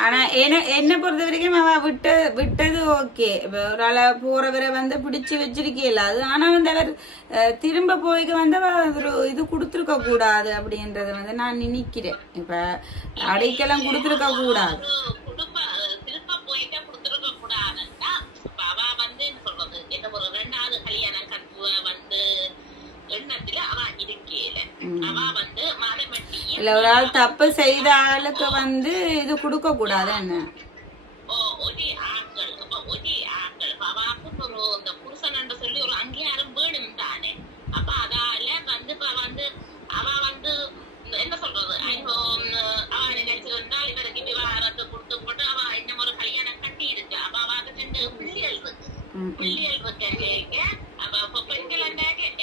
ஆனா என்ன பொறுத்த வரைக்கும் அவ விட்டது ஓகே. ஒரு ஆள போறவரை வந்து பிடிச்சு வச்சிருக்கல அது. ஆனா வந்து அவர் திரும்ப போய்க்கு வந்து ஒரு இது கொடுத்துருக்க கூடாது அப்படின்றத வந்து நான் நினைக்கிறேன். இப்ப அடைக்கெல்லாம் கொடுத்துருக்க கூடாது. இல்ல ஒரு ஆள் தப்பு செய்த ஆளுக்கு வந்து இது கொடுக்க கூடாது. என்ன என்ன சொல்றது அவ நினைச்சிருந்தா இவருக்கு விவாகரத்து கொடுத்து போட்டு அவ இந்த ஒரு கல்யாணம் கட்டி இருக்கு. அவ பிள்ளைகள் இருக்கு. அப்ப பெண்கள்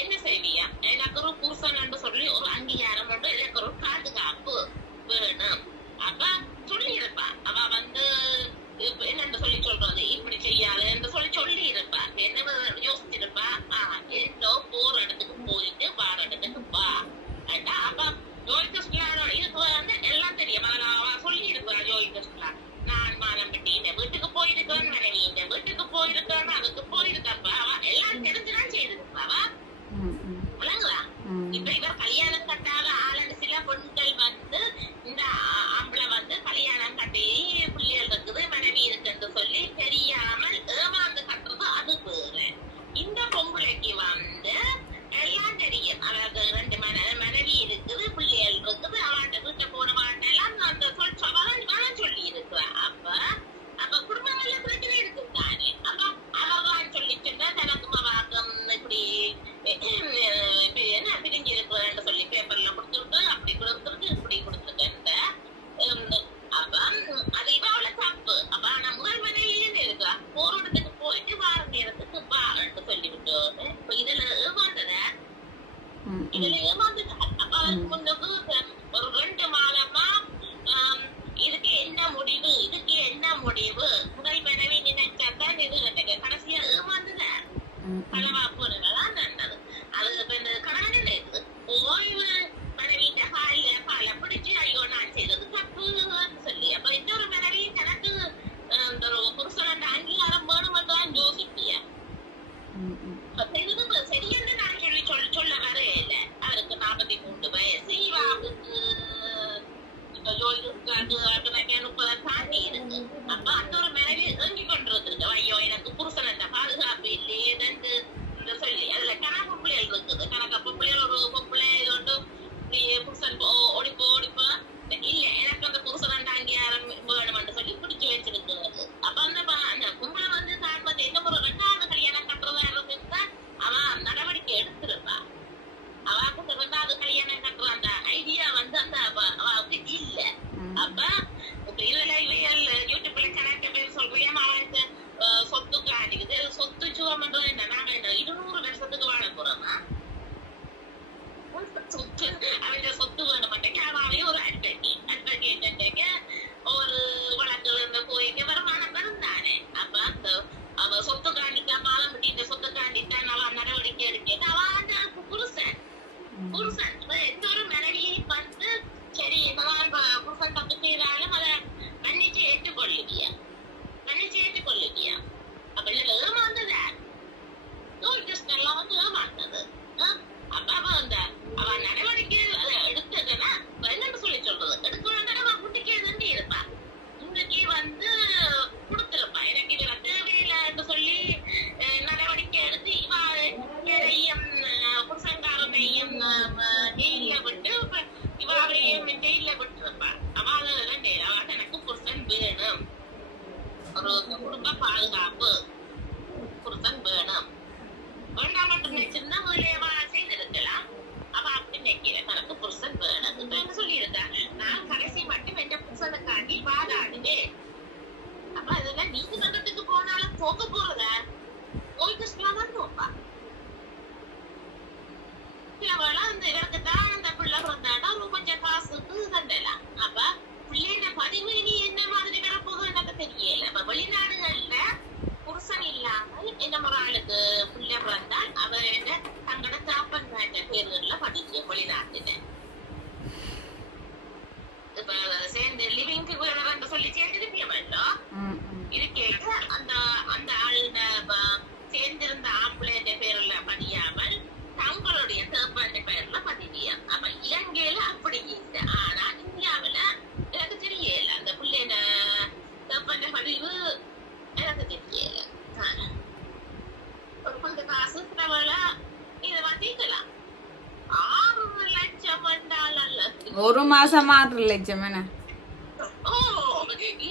என்ன செய்வியா எனக்கு ஒரு புருஷன் சொல்லி ஒரு அங்கீகாரம் உண்டு, எனக்கு ஒரு பாதுகாப்பு வேணும். அப்ப சொல்லி இருப்பா அவ வந்து என்னன்னு சொல்லி சொல்றது இப்படி செய்யாது என்று சொல்லி இருப்பா. என்ன யோசிச்சிருப்பா என்னோ போற இடத்துக்கு போயிட்டு வார இடத்துக்கு வா. அப்ப ஜோய் கிருஷ்ணா இதுக்கு வந்து எல்லாம் தெரியும். அவ சொல்லி இருப்பா ஜோய் கிருஷ்ணா நான் மானம்பட்டி இந்த வீட்டுக்கு போயிருக்கேன், மனைவி இந்த வீட்டுக்கு போயிருக்கேன், அதுக்கு போயிருக்கப்பா அவ எல்லாம் தெரிஞ்சுதான் செய்திருப்பாவா. விளங்குதா? இப்ப இவர் கல்யாணம் கட்டாத ஆளு சில பெண்கள் வந்து இந்த ஆம்பளை வந்து கல்யாணம் கட்டி பிள்ளைகள் இருக்குது மனைவி இருக்குன்னு சொல்லி தெரியாமல் ஏமாந்து கட்டுறது அது வேறு. இந்த பொம்பளைக்கு வந்து எல்லாம் தெரியும். அவருக்கு 2 மனைவி இருக்குது, பிள்ளைகள் இருக்குது, அவன்கிட்ட வீட்டை போன வாட்டெல்லாம் அந்த சொல்லி இருக்குவேன். அப்ப குடும்பங்கள்ல பிரச்சனை இருக்கு தானே. அப்ப அவர்தான் சொல்லி சொன்ன தனக்கு வாக்கம் இப்படி என்ன பிரிஞ்சு இருக்கிறேன்னு சொல்லி பேப்பர்ல கொடுத்துருக்கு, அப்படி கொடுத்துருக்கு, இப்படி கொடுத்துருக்க. அப்ப அது இவாவோட தப்பு. அப்ப ஆனா முதல் மனைவின்னு இருக்கா போற இடத்துக்கு போயிட்டு வார நேரத்துக்கு பாருன்னு சொல்லிவிட்டு இப்ப இதுல ஏமாந்துட்டா. அப்ப அதுக்கு முன்னுக்கு ஒரு 2 மாதமா இதுக்கு என்ன முடிவு முதல் மனைவி நினைச்சாதான் இது கடைசியா ஏமாந்துதான் பலவா போனதான் நல்லது. அது கணவன் ஓய்வு மனைவிட்ட கால பிடிச்சு ஐயோ நான் செய்தது தப்புன்னு சொல்லி அப்ப இன்னொரு மனைவி தனக்கு ஒரு புருஷன் அங்கீகாரம் வேணும்தான் யோசிப்பிய. சரியென்று நான் சொல்ல வரே இல்ல. அவருக்கு 43 வயசு, இவாவுக்கு இப்ப ஜோதிக்கு 30 தாண்டி இருக்கு. அப்ப அந்த ஒரு மனைவி ஏங்கி கொண்டிருக்கு ஐயோ எனக்கு புருஷன் என்ன பாதுகாப்பு இல்லையேன்னு சொல்லி. அதுல கணக்கு பிள்ளைகள் இருக்குது. கணக்கு பிள்ளைகள் ஒரு பொம்பளை இது ஒன்று புருஷன் ஓடிப்போ இல்ல எனக்கு அந்த புருஷன் அங்கீகாரம் வேணும்னு சொல்லி பிடிச்சு வச்சிருக்கிறது. அப்ப அந்த பொம்பளை வந்து தான் வந்து என்ன ஒரு 2வது கல்யாணம் கட்டுறதா இருந்தா அவன் நடவ ஒரு மாசமா 6 லட்சம் என்ன? ஓ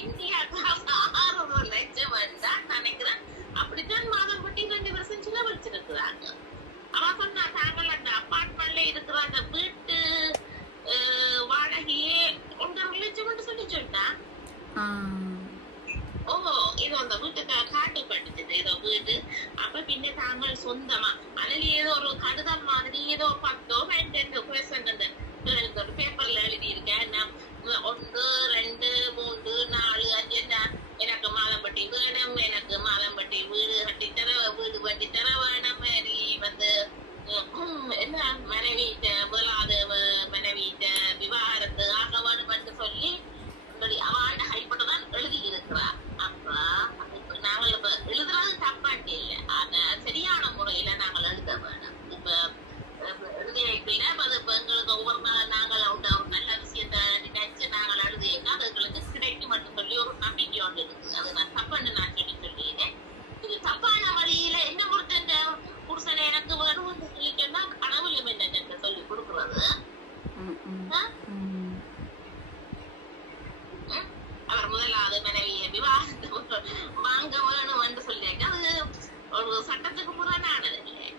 இந்தியாவுக்கு 6 லட்சம் தான் நினைக்கிறேன். அப்படித்தான் மாதம் பட்டி 2 வருஷம் செலவழிச்சிருக்கிறாங்க. அவன் சொன்னா தாங்கள் அந்த அப்பார்ட்மெண்ட்ல இருக்கிற அந்த வீட்டு வாடகையே 1.5 லட்சம் சொல்லி சொன்னான். ஓ இது அந்த வீட்டுக்கு காட்டுப்பட்டுச்சு ஏதோ வீடு. அப்ப பின்ன தாங்கள் சொந்தமா அதுல ஏதோ ஒரு கடிதம் மாதிரி ஏதோ 10 12 கொஸ்டின் அந்த ஒரு பேப்பர்ல எழுதி இருக்கேன். 1 2 3 4 5 எனக்கு மாதம்பட்டி வேணும், எனக்கு மாதம்பட்டி வீடு கட்டித்தர வீடு கட்டித்தர வேணும், வந்து என்ன மனைவிட்ட முதலாவது மனைவிட்ட விவாகரத்து ஆக வேணும் என்று சொல்லி அவள்கிட்ட கைப்பட்டதான் எழுதி இருக்கிறார். அப்ப நாங்கள் இப்ப எழுதுறது தப்பாட்டி இல்லை, அத சரியான முறையில நாங்கள் எழுத வேணும். இப்ப எழுதினா அது இப்ப எங்களுக்கு ஒவ்வொரு நாள் நாங்கள் ஒரு நல்ல விஷயத்த நினைச்சு நாங்கள் எழுதினா அதுகளுக்கு கிடைக்கும் மட்டும் சொல்லி ஒரு நம்பிக்கை ஒன்று இருக்கு. அது நான் தப்புன்னு நான் சொல்லிட்டேன். இது தப்பான வழியில என்ன கொடுத்த புருஷனை எனக்கு வேணும்னு சொல்லிட்டேன்னா கடவுளும் என்ன சொல்லி கொடுக்குறது. அவர் முதலாவது மனைவியை விவாகரத்து வாங்க வேணும் என்று சொல்லிட்டு அது ஒரு சட்டத்துக்கு புறனானது இல்லை.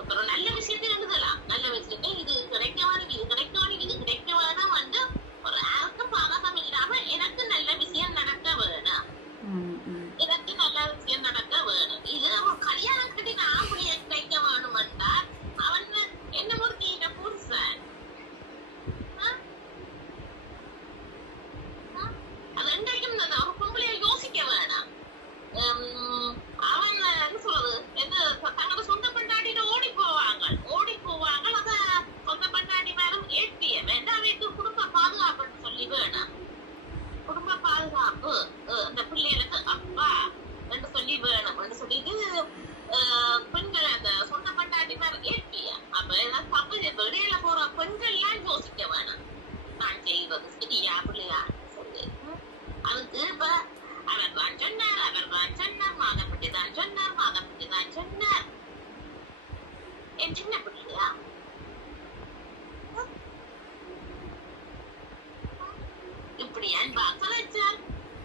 அப்புறம் நல்ல விஷயத்தை எழுதலாம், நல்ல விஷயத்தை இது கிடைக்க வேணும், இது கிடைக்க வேணும், இது கிடைக்க வேணும் வந்து ஒரு யாருக்கும் பாதகம் இல்லாம எனக்கு நல்ல விஷயம் நடக்க வேணும், எனக்கு நல்ல விஷயம் நடக்க வேணும். இது ஒரு கல்யாணம் கட்டி நான் கிடைக்க வேணும் என்றால் அவன் என்ன முடிக்கிற புருஷன் அது ரெண்டையும் ஒரு பொம்பளைய யோசிக்க வேணாம். அவன் என்ன சொல்றது தங்களோட சொந்த பண்டாடிட்டு ஓடி போவாங்க அத சொந்த பண்டாடி மேலும் ஏற்றிய வேண்டாம் குடும்ப பாதுகாப்புன்னு சொல்லி வேணாம். குடும்ப பாதுகாப்பு அந்த பிள்ளைகளுக்கு அப்பா என்று சொல்லி வேணும் என்று சொல்லிட்டு பெண்கள் அந்த சொந்த பண்டாடி மேல ஏற்றிய அப்ப ஏதாவது தப்பு இடையில போற பெண்கள் எல்லாம் யோசிக்க வேணாம். நான் செய்வது சரியா பிள்ளையா சொல்லி அதுக்கு இப்ப அவர் தான் சொன்னார் மாதப்பட்டி தான் சொன்னார் என் சின்ன பிள்ளையா இப்படி என் கலைச்சார்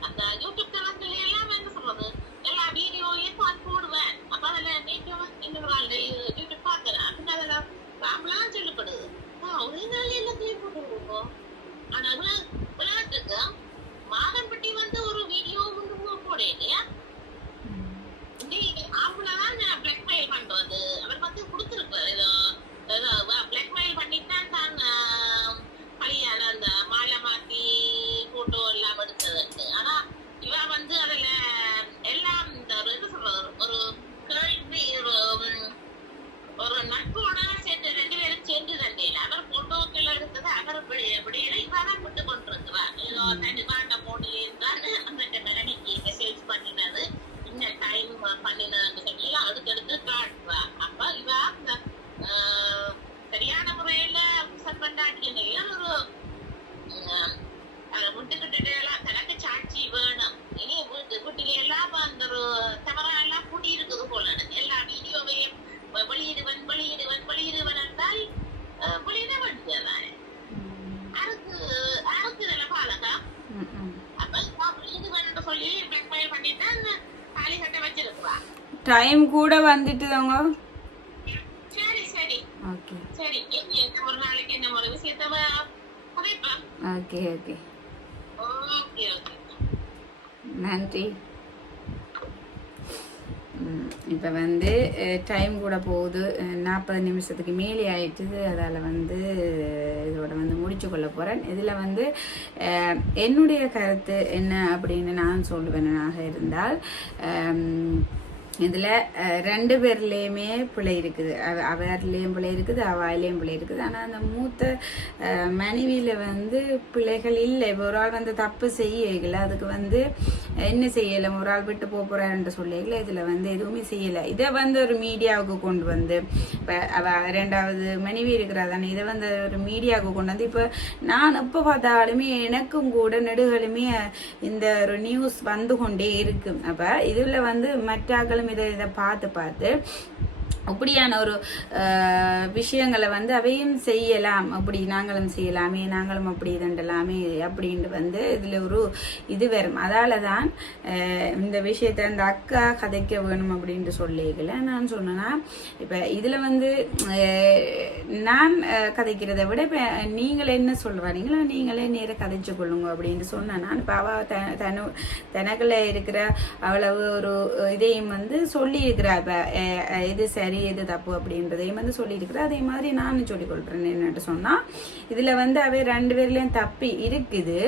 அந்த யூடியூப் தளத்துல எல்லாம் என்ன சொல்றது எல்லா வீடியோவையும் பார்த்து போடுவேன். அப்ப அதுல இன்னொரு யூடியூப் பாக்குறேன் அப்படின்னு அதுல ராம்லாம் சொல்லப்படுது. ஒரே நாள் எல்லாத்தையும் போட்டு விடுவோம். ஆனா விளையாட்டுக்கு மாதம்பட்டி வந்து ஒரு வீடியோ போட இல்லையா அவங்களதான் பிளாக்மெயில் பண்றது. அவர் வந்து கொடுத்துருக்காரு ஏதோ பிளாக்மெயில் பண்ணித்தான் தான் பழியான அந்த மாலை மாத்தி போட்டோ எல்லாம் எடுத்ததுக்கு. ஆனா இவ வந்து அதுல எல்லாம் இந்த என்ன சொல்றது ஒரு கேள்வி ஒரு நட்போட சேர்ந்து 2 பேரும் சேர்ந்து தண்டையில அவர் போட்டோக்கள் எடுத்தது அவர் விடையில இவதான் விட்டு கொண்டிருக்கிறார். ஏதோ தனி பாண்ட போட்டியிருந்தாரு அந்த மெலடிக்கு மெசேஜ் பண்ணினது இன்னும் டைம் பண்ணினது சொல்லி அடுத்தடுத்து காட்டுவா. அப்ப இவ அந்த சரியான முறையில பண்டாட்டிய ஒரு விட்டுக்கிட்டு எல்லாம் தனக்கு சாட்சி வேணும். இனி வீட்டுல எல்லாம் அந்த ஒரு தவறா எல்லாம் கூட்டி இருக்குது போல எல்லா வீடியோவையும் வெளியிடுவன் என்றால் வெளியிட வேண்டியதானே அதுக்கு இதெல்லாம் பாலகா. அப்ப வெளியிடுவன் என்று சொல்லி பிளாக்மெயில் பண்ணிட்டு தாலி கட்ட வச்சிருக்குவா. டைம் கூட வந்துட்டுதாங்க. சரி சரி ஓகே சரி ஒரு நாளைக்கு என்ன ஒரு விஷயத்த கதைப்போம். ஓகே ஓகே ஓகே ஓகே நன்றி. இப்போ வந்து டைம் கூட போகுது, 40 நிமிஷத்துக்கு மேலே ஆயிடுச்சு. அதால் வந்து இதோட வந்து முடிச்சு கொள்ள போகிறேன். இதில் வந்து என்னுடைய கருத்து என்ன அப்படின்னு நான் சொல்லுவேனாக இருந்தால் இதில் 2 பேர்லேயுமே பிழை இருக்குது. அவர்லேயும் பிழை இருக்குது, அவாயிலையும் பிழை இருக்குது. ஆனால் அந்த மூத்த மனைவியில் வந்து பிழைகள் இல்லை. இப்போ ஒரு ஆள் வந்து தப்பு செய்யல, அதுக்கு வந்து என்ன செய்யலை, ஒரு ஆள் விட்டு போகிறாருன்ற சொல்லிக்கல. இதில் வந்து எதுவுமே செய்யலை. இதை வந்து ஒரு மீடியாவுக்கு கொண்டு வந்து இப்போ ரெண்டாவது மனைவி இருக்கிறா தானே, இதை வந்து ஒரு மீடியாவுக்கு கொண்டு வந்து இப்போ நான் எப்போ பார்த்தாலுமே எனக்கும் கூட நெடுகளுமே இந்த ஒரு நியூஸ் வந்து கொண்டே இருக்கும். அப்போ இதில் வந்து மற்றாக்களும் இதை பார்த்து அப்படியான ஒரு விஷயங்களை வந்து அவையும் செய்யலாம், அப்படி நாங்களும் செய்யலாமே, நாங்களும் அப்படி இதண்டலாமே அப்படின்ட்டு வந்து இதில் ஒரு இது வரும். அதால தான் இந்த விஷயத்தை அந்த அக்கா கதைக்க வேணும் அப்படின்ட்டு சொல்லிக்கல. நான் சொன்னேன்னா இப்போ இதில் வந்து நான் கதைக்கிறத விட இப்போ நீங்கள் என்ன சொல்கிறீங்களோ நீங்களே நேர கதைச்சு கொள்ளுங்க அப்படின்ட்டு சொன்னேன். நான் இப்போ தனக்குள்ள இருக்கிற அவ்வளவு ஒரு இதையும் வந்து சொல்லியிருக்கிறா. இப்போ இது சரி எது தப்பு அப்படின்றதையும் வந்து சொல்லியிருக்கிறேன். அதே மாதிரி நானும் சொல்லிக்கொள்கிறேன். என்னட்டு சொன்னால் இதில் வந்து அவை 2 பேர்லேயும் தப்பி இருக்குது.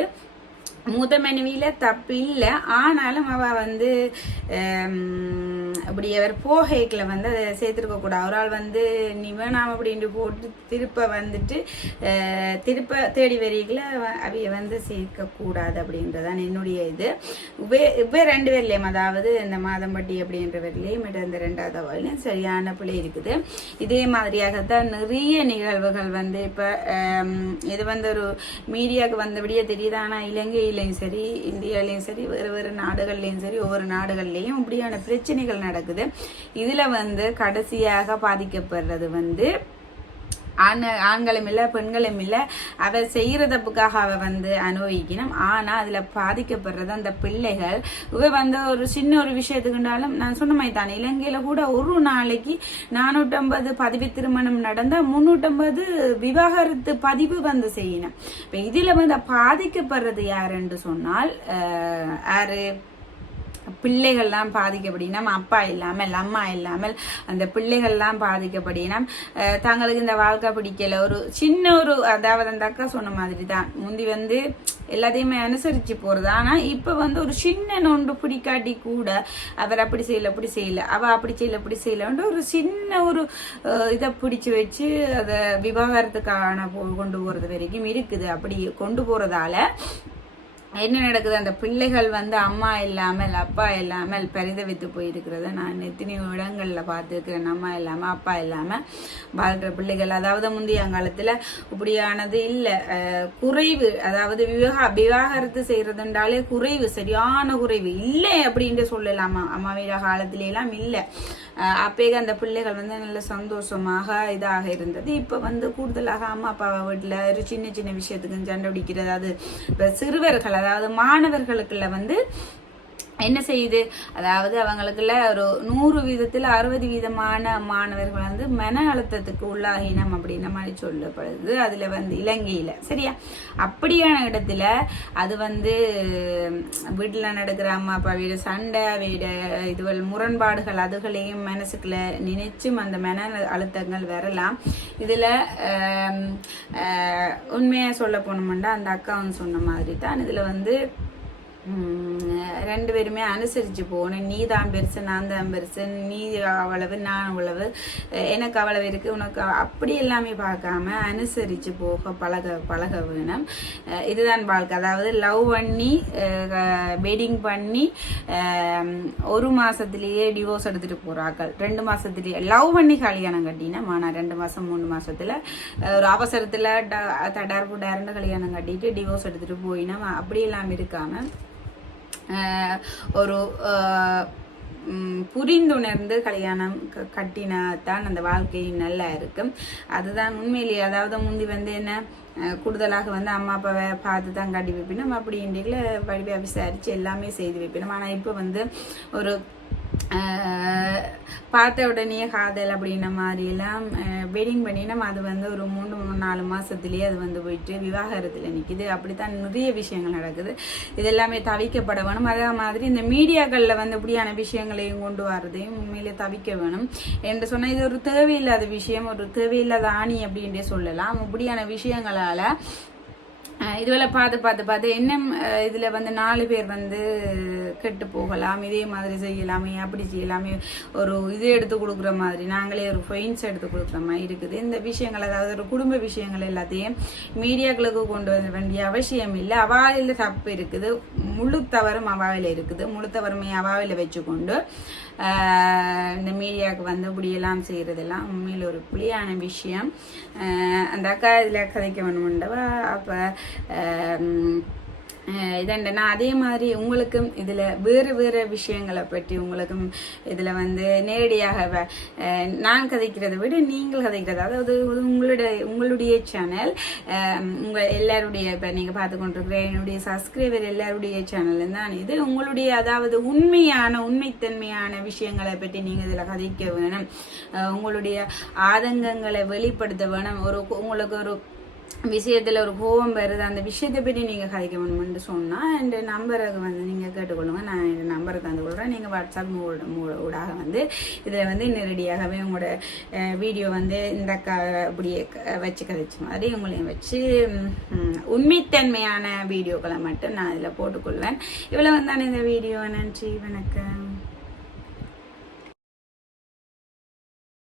மூத்த மனைவியில தப்பு இல்லை, ஆனாலும் அவ வந்து அப்படி அவர் போகைக்கில் வந்து அதை சேர்த்துருக்க கூடாது. ஒரு ஆள் வந்து நீ வேணாம் அப்படின்ட்டு போட்டு திருப்ப தேடி வரிகளை அவைய வந்து சேர்க்கக்கூடாது அப்படின்றதான் என்னுடைய இது. இவ்வே 2 பேர்லேயும், அதாவது இந்த மாதம்பட்டி அப்படின்றவர்லேயும் இந்த 2வது அவர்லையும் சரியான பிள்ளை இருக்குது. இதே மாதிரியாகத்தான் நிறைய நிகழ்வுகள் வந்து இப்போ இது வந்து ஒரு மீடியாவுக்கு வந்தபடியே தெரியுது. ஆனால் இலங்கையிலையும் சரி, இந்தியாலையும் சரி, வேறு நாடுகள்லையும் சரி, ஒவ்வொரு நாடுகள்லையும் இப்படியான பிரச்சனைகள் நடக்குது. இதுல வந்து கடைசியாக பாதிக்கப்படுறது வந்து ஆண்களும் இல்லை பெண்களும் இல்லை. அவ செய்கிற தப்புக்காக அவ வந்து அனுபவிக்கணும். ஆனால் அதில் பாதிக்கப்படுறது அந்த பிள்ளைகள். இவ வந்து ஒரு சின்ன ஒரு விஷயத்துக்குண்டாலும் நான் சொன்ன மாதிரி தானே, இலங்கையில் கூட ஒரு நாளைக்கு 450 பதிவு திருமணம் நடந்தால் 350 விவாகரத்து பதிவு வந்து செய்யணும். இப்போ இதில் வந்து பாதிக்கப்படுறது யாருன்னு சொன்னால் யாரு? பிள்ளைகள்லாம் பாதிக்கப்படினோம். அப்பா இல்லாமல் அம்மா இல்லாமல் அந்த பிள்ளைகள்லாம் பாதிக்கப்படினோம். தங்களுக்கு இந்த வாழ்க்கை பிடிக்கல. ஒரு சின்ன ஒரு, அதாவது அந்த அக்கா சொன்ன மாதிரி தான், முந்தி வந்து எல்லாத்தையுமே அனுசரிச்சு போறது. ஆனா இப்ப வந்து ஒரு சின்ன நொண்டு பிடிக்காட்டி கூட அவர் அப்படி செய்யல அவ அப்படி செய்யல ஒரு சின்ன ஒரு இதை பிடிச்சு வச்சு அதை விவாகரத்துக்கான கொண்டு போறது வரைக்கும் இருக்குது. அப்படி கொண்டு போறதால என்ன நடக்குது? அந்த பிள்ளைகள் வந்து அம்மா இல்லாமல் அப்பா இல்லாமல் பரிதவித்து போயிருக்கிறத நான் எத்தனையோ இடங்களில் பார்த்துருக்கிறேன். அம்மா இல்லாமல் அப்பா இல்லாமல் வாழ்கிற பிள்ளைகள். அதாவது முந்தையங்காலத்தில் இப்படியானது இல்லை, குறைவு. அதாவது விவாகரத்து செய்கிறதுன்றாலே குறைவு, சரியான குறைவு இல்லை அப்படின்ட்டு சொல்லலாம். அம்மா வீட காலத்திலாம் இல்லை. அப்பேக அந்த பிள்ளைகள் வந்து நல்ல சந்தோஷமாக இதாக இருந்தது. இப்போ வந்து கூடுதலாக அம்மா அப்பாவை வீட்டில் ஒரு சின்ன சின்ன விஷயத்துக்கு சண்டை பிடிக்கிறது. அது இப்போ சிறுவர்கள், அதாவது மாணவர்களுக்குள்ள வந்து என்ன செய்யுது? அதாவது அவங்களுக்குள்ள ஒரு 100 வீதத்தில் 60% மாணவர்கள் வந்து மன அழுத்தத்துக்கு உள்ளாகினம் அப்படின்ற மாதிரி சொல்லப்படுது. அதுல வந்து இலங்கையில சரியா, அப்படியான இடத்துல அது வந்து வீட்டுல நடக்கிற அம்மா அப்பா வீடு சண்டை வீடு இதுவள் முரண்பாடுகள் அதுகளையும் மனசுக்குள்ள நினைச்சும் அந்த மன அழுத்தங்கள் வரலாம். இதுல உண்மையா சொல்ல போனோம்னா அந்த அக்காவும் சொன்ன மாதிரி தான் இதுல வந்து 2 பேருமே அனுசரிச்சு போகணும். நீ தான் பெருசு நான் தான் பெருசு, நீ அவ்வளவு நான் அவ்வளவு, எனக்கு அவ்வளவு இருக்கு உனக்கு அப்படி எல்லாமே பார்க்காம அனுசரிச்சு போக பழக வேணும். இதுதான் வாழ்க்கை. அதாவது லவ் பண்ணி வெட்டிங் பண்ணி 1 மாசத்திலேயே டிவோர்ஸ் எடுத்துட்டு போறாக்கள். 2 மாசத்திலேயே லவ் பண்ணி கல்யாணம் கட்டினா, ஆனால் 2 மாசம் 3 மாசத்துல ஒரு அவசரத்துல தடார் புடாருன்னு கல்யாணம் கட்டிட்டு டிவோர்ஸ் எடுத்துட்டு போயினா அப்படி எல்லாம் இருக்காம ஒரு புரிந்துணர்ந்து கல்யாணம் கட்டினாதான் அந்த வாழ்க்கை நல்லா இருக்கும். அதுதான் உண்மையிலேயே. அதாவது முந்தி வந்து என்ன கூடுதலாக வந்து அம்மா அப்பாவை பார்த்து தான் கட்டி வைப்பினோம். அப்படி இன்றைக்குல படிப்பாக விசாரித்து எல்லாமே செய்து வைப்பினோம். ஆனால் இப்போ வந்து ஒரு பார்த்த உடனே காதல் அப்படின்ன மாதிரி எல்லாம் வெட்டிங் பண்ணினோம். அது வந்து ஒரு 3-4 மாசத்துலயே அது வந்து போயிட்டு விவாகரத்துல நிக்குது. அப்படித்தான் நிறைய விஷயங்கள் நடக்குது. இது எல்லாமே தவிக்கப்பட வேணும். அதே மாதிரி இந்த மீடியாக்கள்ல வந்து இப்படியான விஷயங்களையும் கொண்டு வரதையும் உண்மையிலே தவிக்க வேணும் என்று சொன்னா, இது ஒரு தேவையில்லாத விஷயம், ஒரு தேவையில்லாத ஆணி அப்படின்றே சொல்லலாம். இப்படியான விஷயங்களால இதுவரை பார்த்து என்ன இதுல வந்து 4 பேர் வந்து கெட்டு போகலாம். இதே மாதிரி செய்யலாமே, அப்படி செய்யலாமே, ஒரு இது எடுத்து கொடுக்குற மாதிரி நாங்களே ஒரு ஃபைன்ஸ் எடுத்து கொடுக்குற மாதிரி இருக்குது. இந்த விஷயங்கள், அதாவது ஒரு குடும்ப விஷயங்கள் எல்லாத்தையும் மீடியாக்களுக்கு கொண்டு வர வேண்டிய அவசியம் இல்லை. அவாவில் தப்பு இருக்குது, முழு தவறும் அவாவில் இருக்குது. முழு தவறுமே அவாவில் வச்சுக்கொண்டு இந்த மீடியாவுக்கு வந்து இப்படியெல்லாம் செய்கிறதெல்லாம் உண்மையில் ஒரு புலியான விஷயம். அந்த அக்கா இதில் கதைக்க வேணுமெண்டவா. அப்போ இதண்டனா அதே மாதிரி உங்களுக்கும் இதில் வேறு விஷயங்களை பற்றி உங்களுக்கும் இதில் வந்து நேரடியாக நான் கதைக்கிறதை விட நீங்கள் கதைக்கிறது, அதாவது உங்களுடைய சேனல் உங்கள் எல்லாருடைய இப்போ நீங்கள் பார்த்து கொண்டிருக்கிற என்னுடைய சப்ஸ்கிரைபர் எல்லாருடைய சேனல் தான் இது. உங்களுடைய அதாவது உண்மைத்தன்மையான விஷயங்களை பற்றி நீங்கள் இதில் கதைக்க வேணும், உங்களுடைய ஆதங்கங்களை வெளிப்படுத்த வேணும். உங்களுக்கு ஒரு விஷயத்தில் ஒரு கோபம் வருது, அந்த விஷயத்தை பற்றி நீங்கள் கதைக்க வேணும்னு சொன்னால் என் நம்பருக்கு வந்து நீங்கள் கேட்டுக்கொள்ளுங்க. நான் என் நம்பரை தந்து கொள்கிறேன். நீங்கள் வாட்ஸ்அப் ஊடாக வந்து இதில் வந்து நேரடியாகவே உங்களோட வீடியோ வந்து இந்த அப்படியே வச்சு கதைச்ச மாதிரி உங்களையும் வச்சு உண்மைத்தன்மையான வீடியோக்களை மட்டும் நான் இதில் போட்டுக்கொள்வேன். இவ்வளோ வந்தானே இந்த வீடியோ. நன்றி, வணக்கம்.